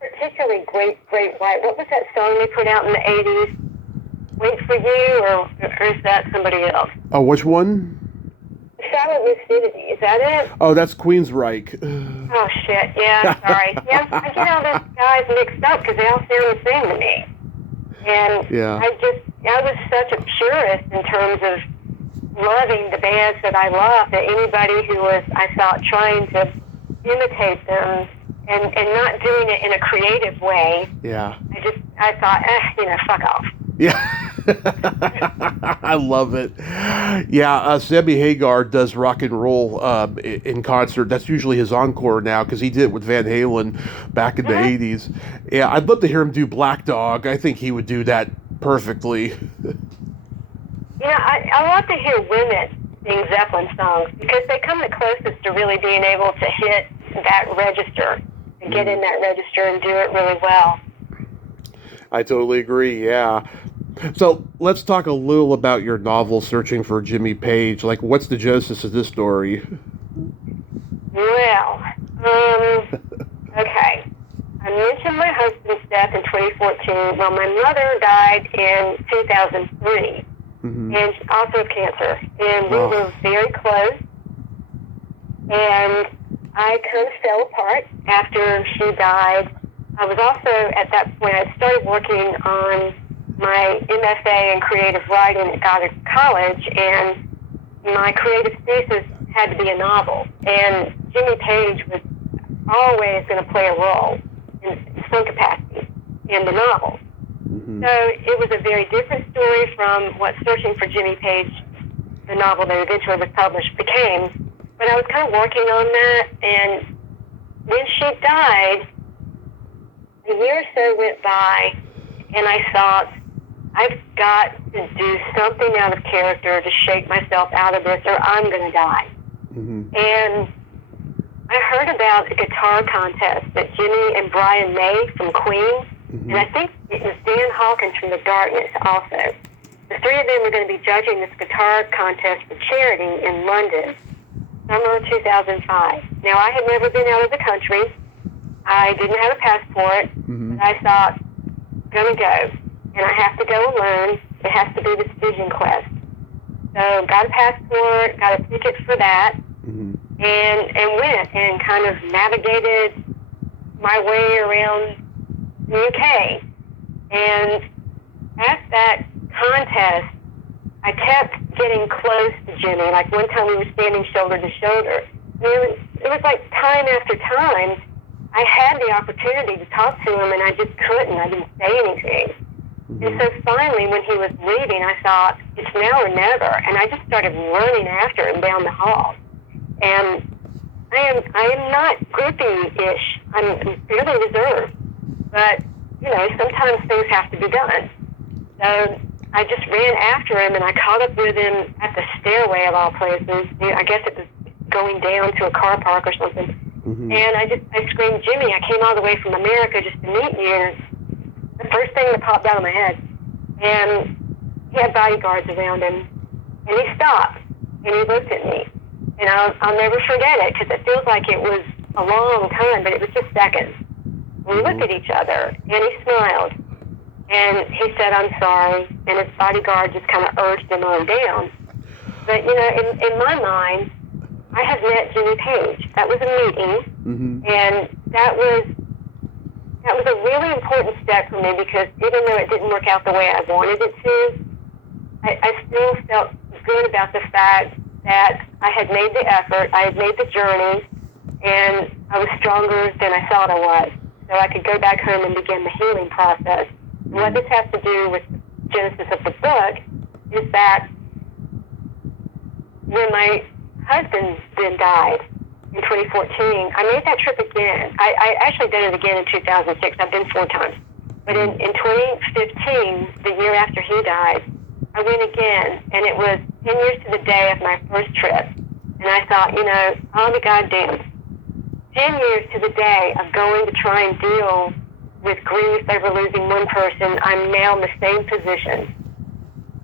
particularly Great White. What was that song they put out in the 80s? Wait for You, or is that somebody else? Oh, which one? Silent Lucidity, is that it? Oh, that's Queensryche. Oh, shit, yeah, sorry. Yeah, I get all those guys mixed up because they all sound the same to me. And Yeah. I was such a purist in terms of loving the bands that I loved, that anybody who was, I thought, trying to imitate them and not doing it in a creative way. Yeah. I thought, fuck off. Yeah. I love it. Yeah, Sammy Hagar does rock and roll in concert. That's usually his encore now because he did it with Van Halen back in the 80s. Yeah, I'd love to hear him do Black Dog. I think he would do that perfectly. I love to hear women sing Zeppelin songs because they come the closest to really being able to hit that register and get in that register and do it really well. I totally agree, yeah. So let's talk a little about your novel, Searching for Jimmy Page. Like, what's the genesis of this story? Well, okay. I mentioned my husband's death in 2014. Well, my mother died in 2003, and also of cancer. And we were very close. And I kind of fell apart after she died. I was also, at that point, I started working on my MFA in creative writing at Goddard College, and my creative thesis had to be a novel. And Jimmy Page was always going to play a role in some capacity in the novel. So it was a very different story from what Searching for Jimmy Page, the novel that eventually was published, became. But I was kind of working on that, and when she died, a year or so went by, and I thought, I've got to do something out of character to shake myself out of this, or I'm going to die. And I heard about a guitar contest that Jimmy and Brian May from Queen, and I think it was Dan Hawkins from The Darkness also. The three of them were going to be judging this guitar contest for charity in London, summer of 2005. Now, I had never been out of the country. I didn't have a passport, but I thought, gonna go. And I have to go alone. It has to be this vision quest. So got a passport, got a ticket for that, and went and kind of navigated my way around the UK. And at that contest, I kept getting close to Jimmy. Like one time we were standing shoulder to shoulder. It was like time after time, I had the opportunity to talk to him, and I just couldn't. I didn't say anything. And so finally, when he was leaving, I thought, it's now or never. And I just started running after him down the hall. And I am not groupie-ish. I'm fairly reserved. But, sometimes things have to be done. So I just ran after him, and I caught up with him at the stairway of all places. I guess it was going down to a car park or something. And I screamed, Jimmy, I came all the way from America just to meet you. And the first thing that popped out of my head. And he had bodyguards around him. And he stopped. And he looked at me. And I'll never forget it, because it feels like it was a long time, but it was just seconds. We looked at each other, and he smiled. And he said, I'm sorry. And his bodyguard just kind of urged him on down. But, in my mind, I had met Jimmy Page. That was a meeting, and that was a really important step for me, because even though it didn't work out the way I wanted it to, I still felt good about the fact that I had made the effort, I had made the journey, and I was stronger than I thought I was. So I could go back home and begin the healing process. And what this has to do with the genesis of the book is that when my husband then died in 2014, I made that trip again. I actually did it again in 2006. I've been 4 times. But in 2015, the year after he died, I went again, and it was 10 years to the day of my first trip. And I thought, I'll be goddamn. 10 years to the day of going to try and deal with grief over losing one person. I'm now in the same position.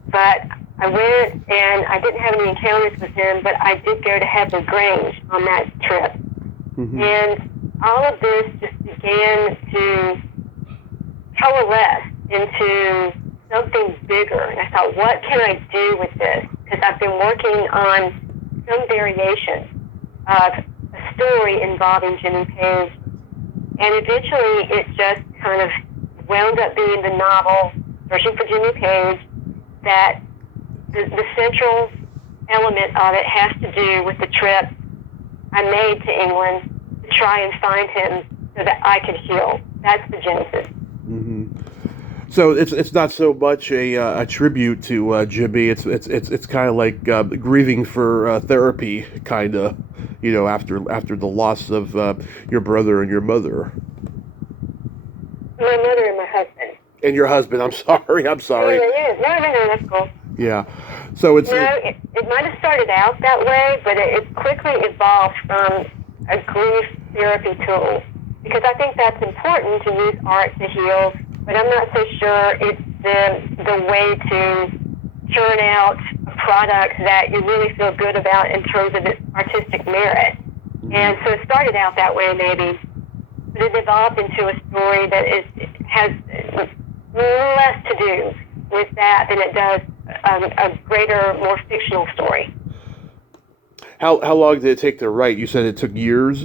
But I went, and I didn't have any encounters with him, but I did go to Hallberg Grange on that trip. And all of this just began to coalesce into something bigger. And I thought, what can I do with this? Because I've been working on some variation of a story involving Jimmy Page. And eventually it just kind of wound up being the novel, Searching for Jimmy Page, that the central element of it has to do with the trip I made to England to try and find him so that I could heal. That's the genesis. Mm-hmm. So it's not so much a tribute to Jimmy. It's kind of like grieving for therapy, kind of, after the loss of your brother and your mother. My mother and my husband. And your husband. I'm sorry. No, that's cool. Yeah. So it's... it might have started out that way, but it quickly evolved from a grief therapy tool. Because I think that's important to use art to heal, but I'm not so sure it's the way to churn out a product that you really feel good about in terms of its artistic merit. And so it started out that way maybe, but it evolved into a story that has less to do with that than it does a greater, more fictional story. How long did it take to write? You said it took years?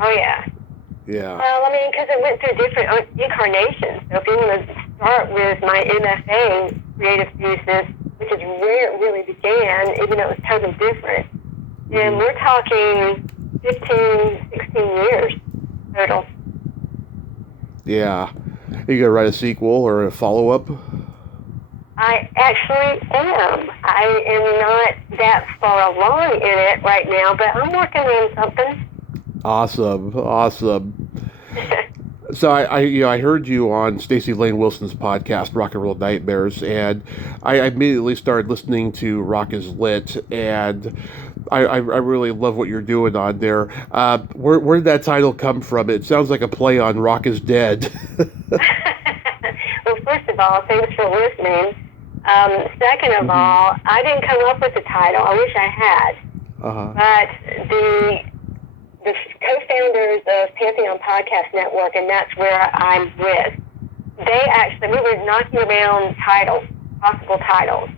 Oh, yeah. Yeah. Well, I mean, because it went through different incarnations. So if you want to start with my MFA creative thesis, which is where it really began, even though it was totally different, then we're talking 15, 16 years total. Yeah. Are you going to write a sequel or a follow-up? I actually am. I am not that far along in it right now, but I'm working on something. Awesome. So I heard you on Stacey Lane Wilson's podcast, Rock and Roll Nightmares, and I immediately started listening to Rock is Lit, and I really love what you're doing on there. Where did that title come from? It sounds like a play on Rock is Dead. Well, first of all, thanks for listening. Second of all, I didn't come up with the title. I wish I had. But the co-founders of Pantheon Podcast Network, and that's where I'm with, we were knocking around titles, possible titles.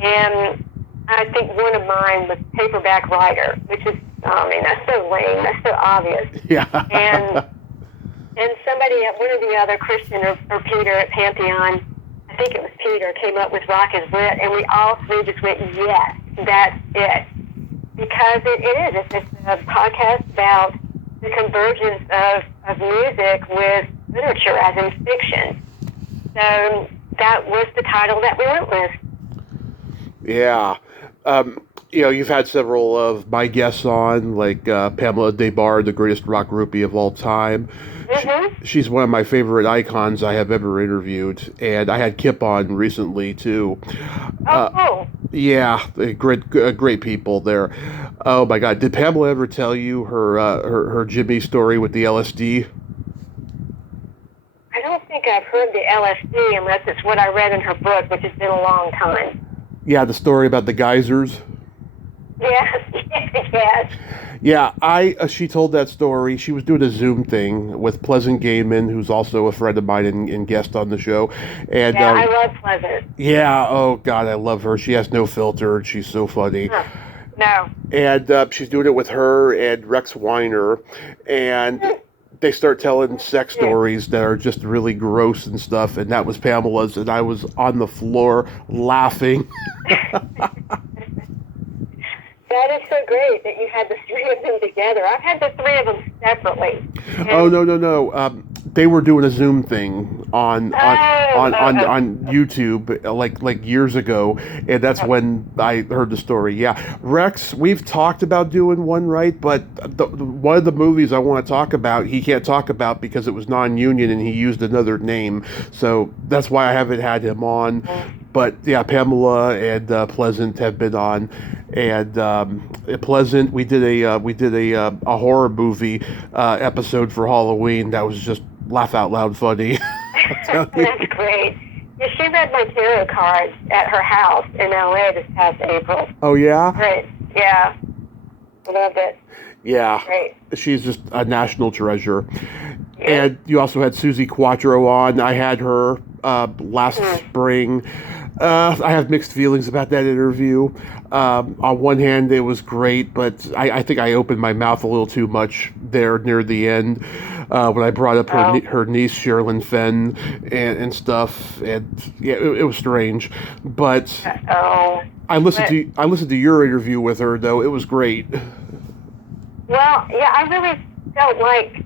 And I think one of mine was Paperback Writer, which is, that's so lame. That's so obvious. Yeah. And somebody, one of the other, Christian or Peter at Pantheon, I think it was Peter, came up with Rock is Lit, and we all three just went, yes, that's it. Because it's a podcast about the convergence of music with literature, as in fiction. So that was the title that we went with. Yeah. You've had several of my guests on, like Pamela Des Barres, the greatest rock groupie of all time. She's one of my favorite icons I have ever interviewed, and I had Kip on recently too. Cool. Yeah, great people there. Oh my God, did Pamela ever tell you her Jimmy story with the LSD? I don't think I've heard the LSD unless it's what I read in her book, which has been a long time. Yeah, the story about the geysers. Yes. Yeah, she told that story. She was doing a Zoom thing with Pleasant Gaiman, who's also a friend of mine and guest on the show. And yeah, I love Pleasant. Yeah, oh God, I love her. She has no filter, and she's so funny. No. And she's doing it with her and Rex Weiner, and they start telling sex stories that are just really gross and stuff, and that was Pamela's, and I was on the floor laughing. That is so great that you had the three of them together. I've had the three of them separately. Oh, no. They were doing a Zoom thing on YouTube like years ago, and that's when I heard the story. Yeah, Rex, we've talked about doing one, right? But one of the movies I want to talk about, he can't talk about because it was non-union and he used another name. So that's why I haven't had him on. But yeah, Pamela and Pleasant have been on, and Pleasant, we did a horror movie episode for Halloween that was just laugh out loud funny. That's great. Yeah, she read my tarot cards at her house in LA this past April. Oh yeah? Great. Yeah. Loved it. Yeah. Great. She's just a national treasure. And you also had Susie Quattro on. I had her last spring. I have mixed feelings about that interview. On one hand, it was great, but I think I opened my mouth a little too much there near the end when I brought up her niece Sherilyn Fenn and stuff. And yeah, it was strange. But I listened to your interview with her though. It was great. Well, yeah, I really felt like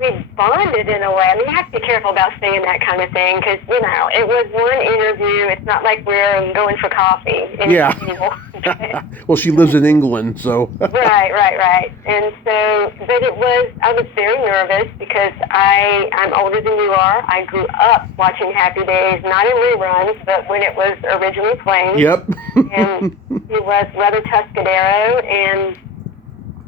we bonded in a way. I mean, you have to be careful about saying that kind of thing because, you know, it was one interview. It's not like we're going for coffee. Yeah. Well, she lives in England, so. Right. And so, but I was very nervous because I'm older than you are. I grew up watching Happy Days, not in reruns, but when it was originally playing. Yep. And she was Brother Tuscadero, and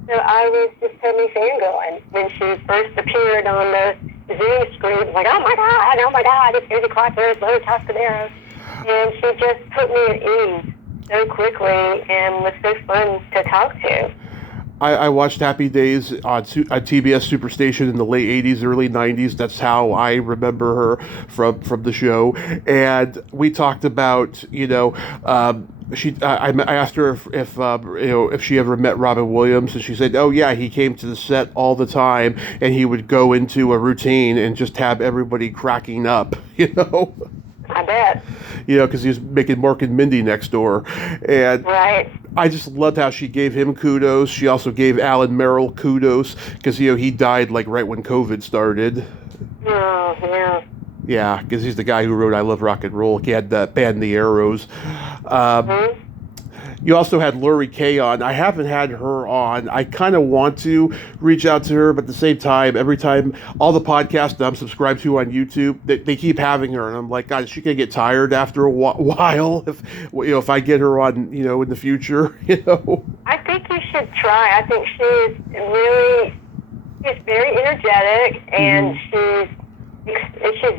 so I was just totally fangirling when she first appeared on the Zoom screen. It was like, oh my God, it's Susie Quattro, it's Brother Tuscadero. And she just put me at ease so quickly and was so fun to talk to. I watched Happy Days on TBS Superstation in the late 80s, early 90s. That's how I remember her from the show. And we talked about, you know, I asked her if she ever met Robin Williams, and she said, oh yeah, he came to the set all the time, and he would go into a routine and just have everybody cracking up, you know. I bet. You know, because he was making Mork and Mindy next door. And right. I just loved how she gave him kudos. She also gave Alan Merrill kudos because, you know, he died like right when COVID started. Oh, yeah. Yeah, because he's the guy who wrote I Love Rock and Roll. He had the band The Arrows. You also had Lori Kay on. I haven't had her on. I kind of want to reach out to her, but at the same time, every time, all the podcasts that I'm subscribed to on YouTube, they keep having her, and I'm like, God, is she gonna get tired after a while if I get her on, you know, in the future, you know? I think you should try. I think she's very energetic, and she's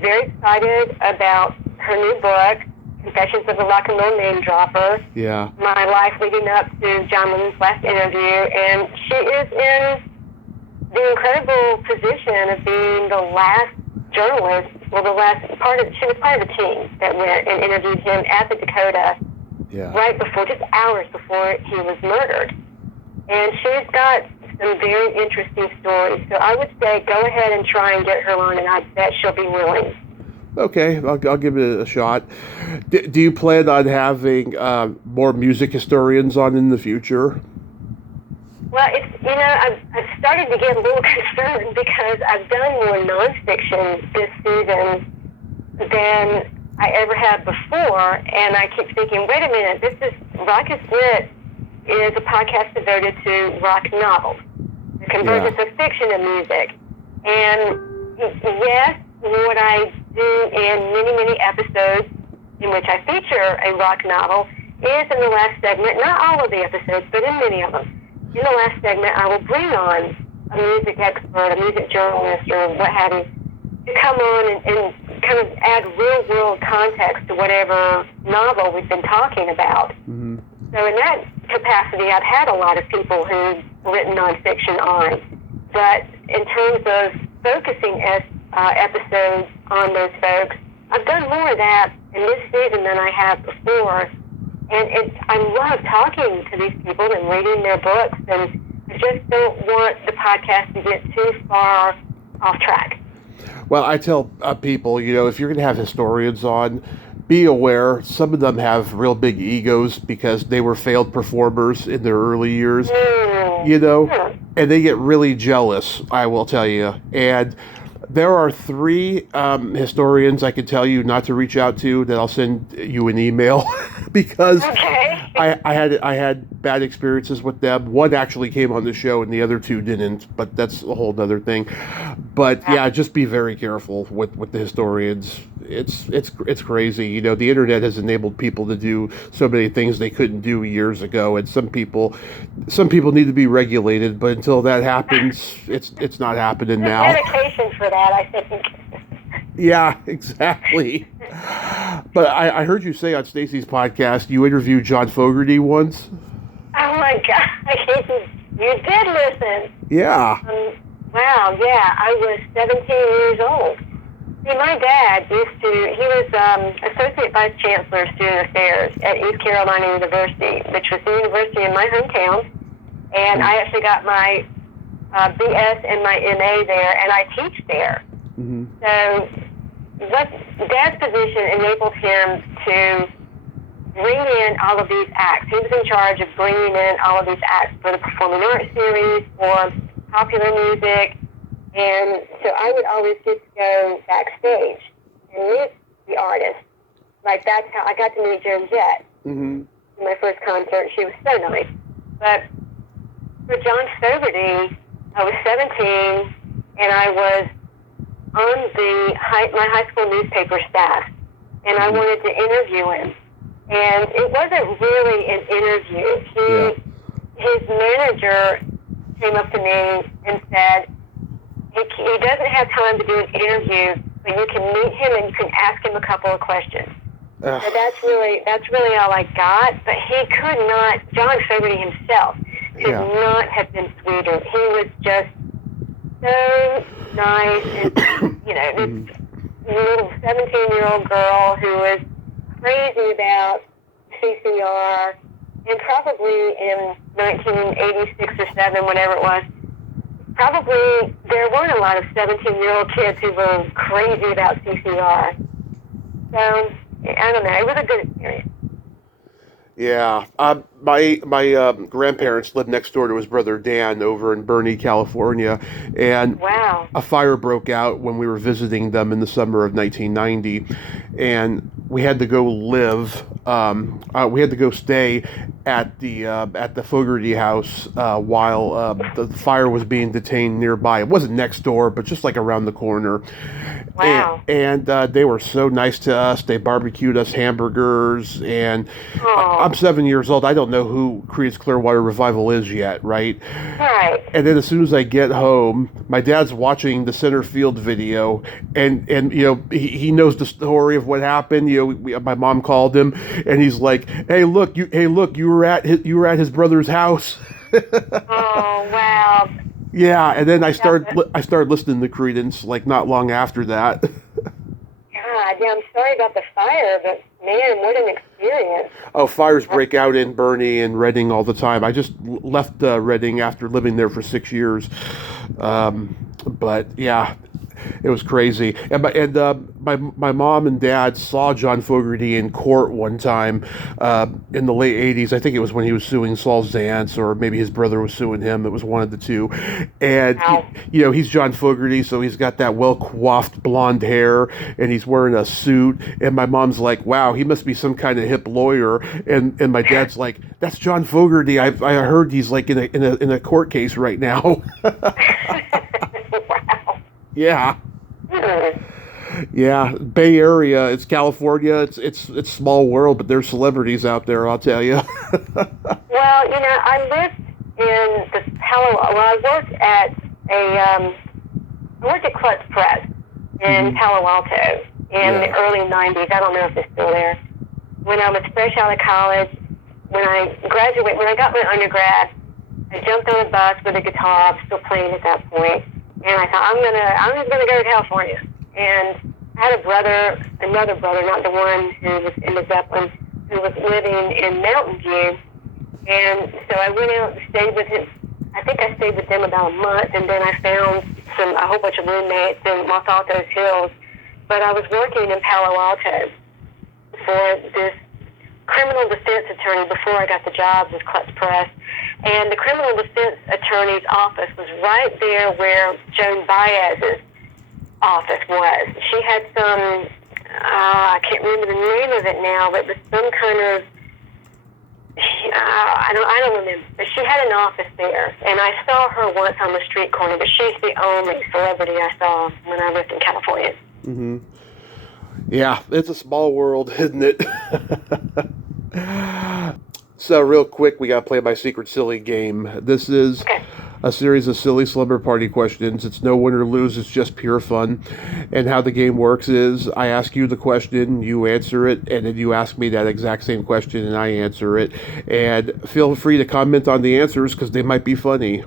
very excited about her new book, Confessions of a Rock and Roll Name Dropper. Yeah. My life leading up to John Lennon's last interview, and she is in the incredible position of being the last journalist, she was part of the team that went and interviewed him at the Dakota right before, just hours before he was murdered. And she's got some very interesting stories. So I would say go ahead and try and get her on, and I bet she'll be willing. Okay, I'll give it a shot. Do you plan on having more music historians on in the future? Well, I've started to get a little concerned because I've done more nonfiction this season than I ever have before, and I keep thinking, wait a minute, Rock is Lit is a podcast devoted to rock novels, the convergence of fiction and music. And yes, what I do in many episodes in which I feature a rock novel is in the last segment, not all of the episodes, but in many of them. In the last segment, I will bring on a music expert, a music journalist, or what have you, to come on and kind of add real-world context to whatever novel we've been talking about. Mm-hmm. So in that capacity, I've had a lot of people who've written nonfiction on. But in terms of focusing episodes on those folks, I've done more of that in this season than I have before. And I love talking to these people and reading their books, and I just don't want the podcast to get too far off track. Well, I tell people, if you're going to have historians on, be aware some of them have real big egos because they were failed performers in their early years, and they get really jealous, I will tell you. And there are 3 historians I can tell you not to reach out to that I'll send you an email because I had bad experiences with them. One actually came on the show and the other 2 didn't, but that's a whole other thing. But yeah, just be very careful with the historians. It's crazy. The internet has enabled people to do so many things they couldn't do years ago, and some people need to be regulated. But until that happens, it's not happening now. Dedication for that, I think. Yeah, exactly. But I heard you say on Stacey's podcast you interviewed John Fogerty once. Oh my God, you did listen. Yeah. Wow, yeah, I was 17 years old. See, my dad he was Associate Vice Chancellor of Student Affairs at East Carolina University, which was the university in my hometown. And I actually got my BS and my MA there, and I teach there. Mm-hmm. So what Dad's position enabled him to bring in all of these acts. He was in charge of bringing in all of these acts for the Performing Arts Series, for popular music. And so I would always get to go backstage and meet the artists. Like, that's how I got to meet Joan Jett in my first concert. She was so nice. But for John Fogerty, I was 17, and I was on my high school newspaper staff, and I wanted to interview him. And it wasn't really an interview. His manager came up to me and said, he doesn't have time to do an interview, but you can meet him and you can ask him a couple of questions. So that's really all I got. But he could not, John Fogerty himself, could not have been sweeter. He was just so nice, and this little 17-year-old girl who was crazy about CCR, and probably in 1986 or 7, whatever it was, probably there weren't a lot of 17-year-old kids who were crazy about CCR. So, I don't know, it was a good experience. Yeah, my grandparents lived next door to his brother Dan over in Bernie, California, and a fire broke out when we were visiting them in the summer of 1990, and we had to go stay at the Fogerty house while the fire was being detained nearby. It wasn't next door, but just like around the corner. Wow. And they were so nice to us. They barbecued us hamburgers, and I'm 7 years old. I don't know who Creedence Clearwater Revival is yet, right? Right. And then as soon as I get home, my dad's watching the center field video, and he knows the story of what happened. My mom called him, and he's like, "Hey, look, you were at his brother's house." Oh, wow. Yeah, and then I started listening to Creedence like not long after that. God, yeah, I'm sorry about the fire, but man, what an experience. Oh, fires break out in Bernie and Redding all the time. I just left Redding after living there for 6 years. But yeah, it was crazy. And my mom and dad saw John Fogerty in court one time in the late 80s. I think it was when he was suing Saul Zaentz, or maybe his brother was suing him. It was one of the two. And, he's John Fogerty, so he's got that well-coiffed blonde hair, and he's wearing a suit. And my mom's like, wow, he must be some kind of hip lawyer. And my dad's like, that's John Fogerty. I heard he's like in a court case right now. Wow. Yeah. Yeah, Bay Area, it's California, it's small world, but there's celebrities out there, I'll tell you. Well, I lived in the I worked at Klutz Press in Palo Alto in the early 90s. I don't know if it's still there. When I was fresh out of college, when I got my undergrad, I jumped on a bus with a guitar. I was still playing at that point. And I thought, I'm just gonna go to California. And I had another brother, not the one who was in the Zeppelin, who was living in Mountain View. And so I went out and stayed with him. I think I stayed with them about a month, and then I found a whole bunch of roommates in Los Altos Hills. But I was working in Palo Alto for this criminal defense attorney before I got the job with Klutz Press. And the criminal defense attorney's office was right there where Joan Baez's office was. She had some, I can't remember the name of it now, but it was some kind of, I don't remember, but she had an office there. And I saw her once on the street corner, but she's the only celebrity I saw when I lived in California. Mm-hmm. Yeah, it's a small world, isn't it? So real quick, we got to play my secret silly game. This is a series of silly slumber party questions. It's no win or lose. It's just pure fun. And how the game works is I ask you the question, you answer it, and then you ask me that exact same question, and I answer it. And feel free to comment on the answers because they might be funny.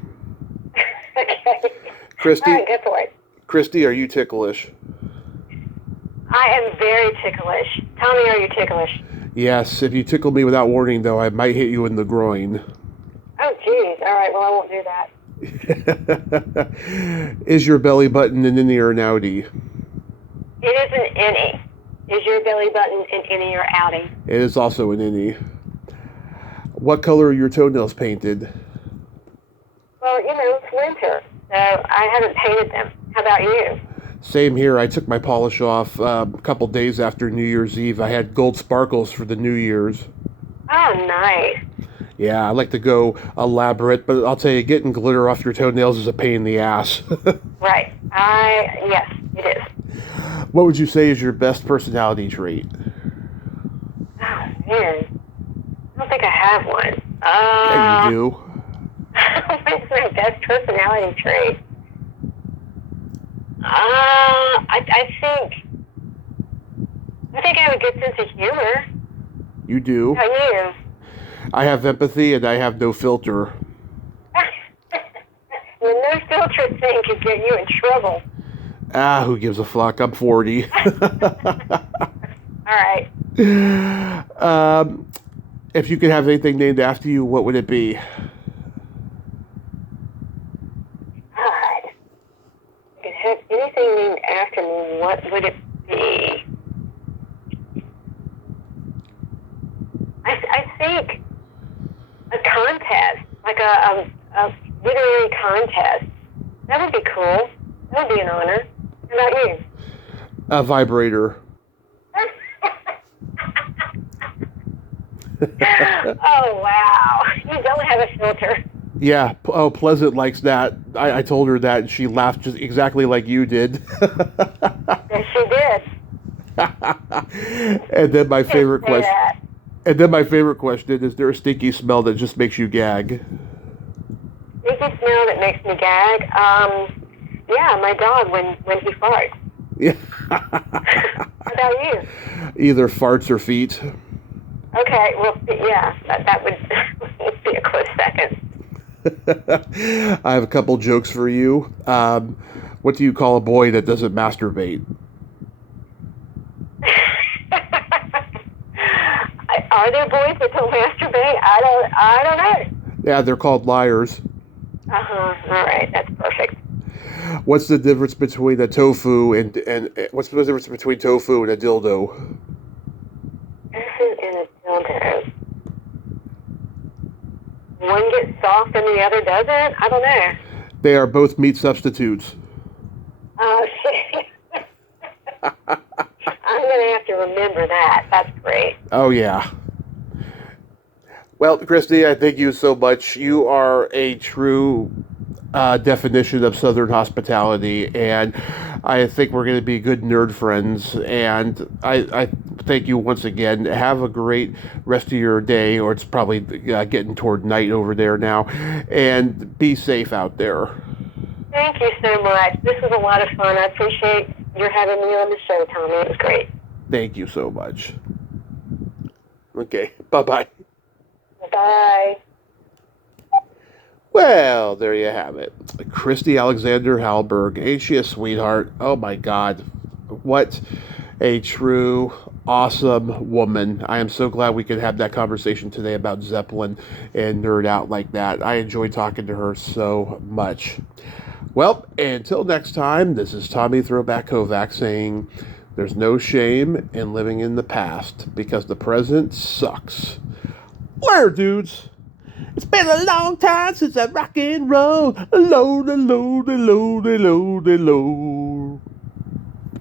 Okay. Christy, All right, go for it. Christy, are you ticklish? I am very ticklish. Tommy, are you ticklish? Yes. If you tickle me without warning, though, I might hit you in the groin. Oh, geez. All right, well, I won't do that. Is your belly button an innie or an outie? It is an innie. Is your belly button an innie or outie? It is also an innie. What color are your toenails painted? Well, it's winter, so I haven't painted them. How about you? Same here. I took my polish off a couple days after New Year's Eve. I had gold sparkles for the New Year's. Oh, nice. Yeah, I like to go elaborate, but I'll tell you, getting glitter off your toenails is a pain in the ass. Right. Yes, it is. What would you say is your best personality trait? Oh, man. I don't think I have one. Yeah, you do. What's my best personality trait? I think I have a good sense of humor. You do. How about you? I have empathy and I have no filter. The no filter thing could get you in trouble. Who gives a fuck? I'm 40. All right. If you could have anything named after you, what would it be? God. If I could have anything named after me, what would it be? I think a contest, like a literary contest. That would be cool. That would be an honor. How about you? A vibrator. Oh, wow. You don't have a filter. Yeah. Oh, Pleasant likes that. I told her that, and she laughed just exactly like you did. Yes, she did. And then my favorite question. That. And then my favorite question is: there a stinky smell that just makes you gag? Stinky smell that makes me gag? Yeah, my dog when he farts. Yeah. How about you? Either farts or feet. Okay, well, yeah, that would be a close second. I have a couple jokes for you. What do you call a boy that doesn't masturbate? Are there boys that don't masturbate? I don't know. Yeah, they're called liars. All right, that's perfect. What's the difference between a tofu and what's the difference between tofu and a dildo? And a dildo. One gets soft and the other doesn't? I don't know. They are both meat substitutes. Oh, shit. I'm going to have to remember that. That's great. Oh, yeah. Well, Christy, I thank you so much. You are a true definition of Southern hospitality, and I think we're going to be good nerd friends, and I thank you once again. Have a great rest of your day, or it's probably getting toward night over there now, and be safe out there. Thank you so much. This was a lot of fun. I appreciate your having me on the show, Tommy. It was great. Thank you so much. Okay, bye-bye. Bye. Well, there you have it. Christy Alexander Hallberg. Ain't she a sweetheart? Oh, my God. What a true, awesome woman. I am so glad we could have that conversation today about Zeppelin and nerd out like that. I enjoyed talking to her so much. Well, until next time, this is Tommy Throwback Kovac saying there's no shame in living in the past because the present sucks. Later, dudes. It's been a long time since I rock and roll. Load, load, load, load, load.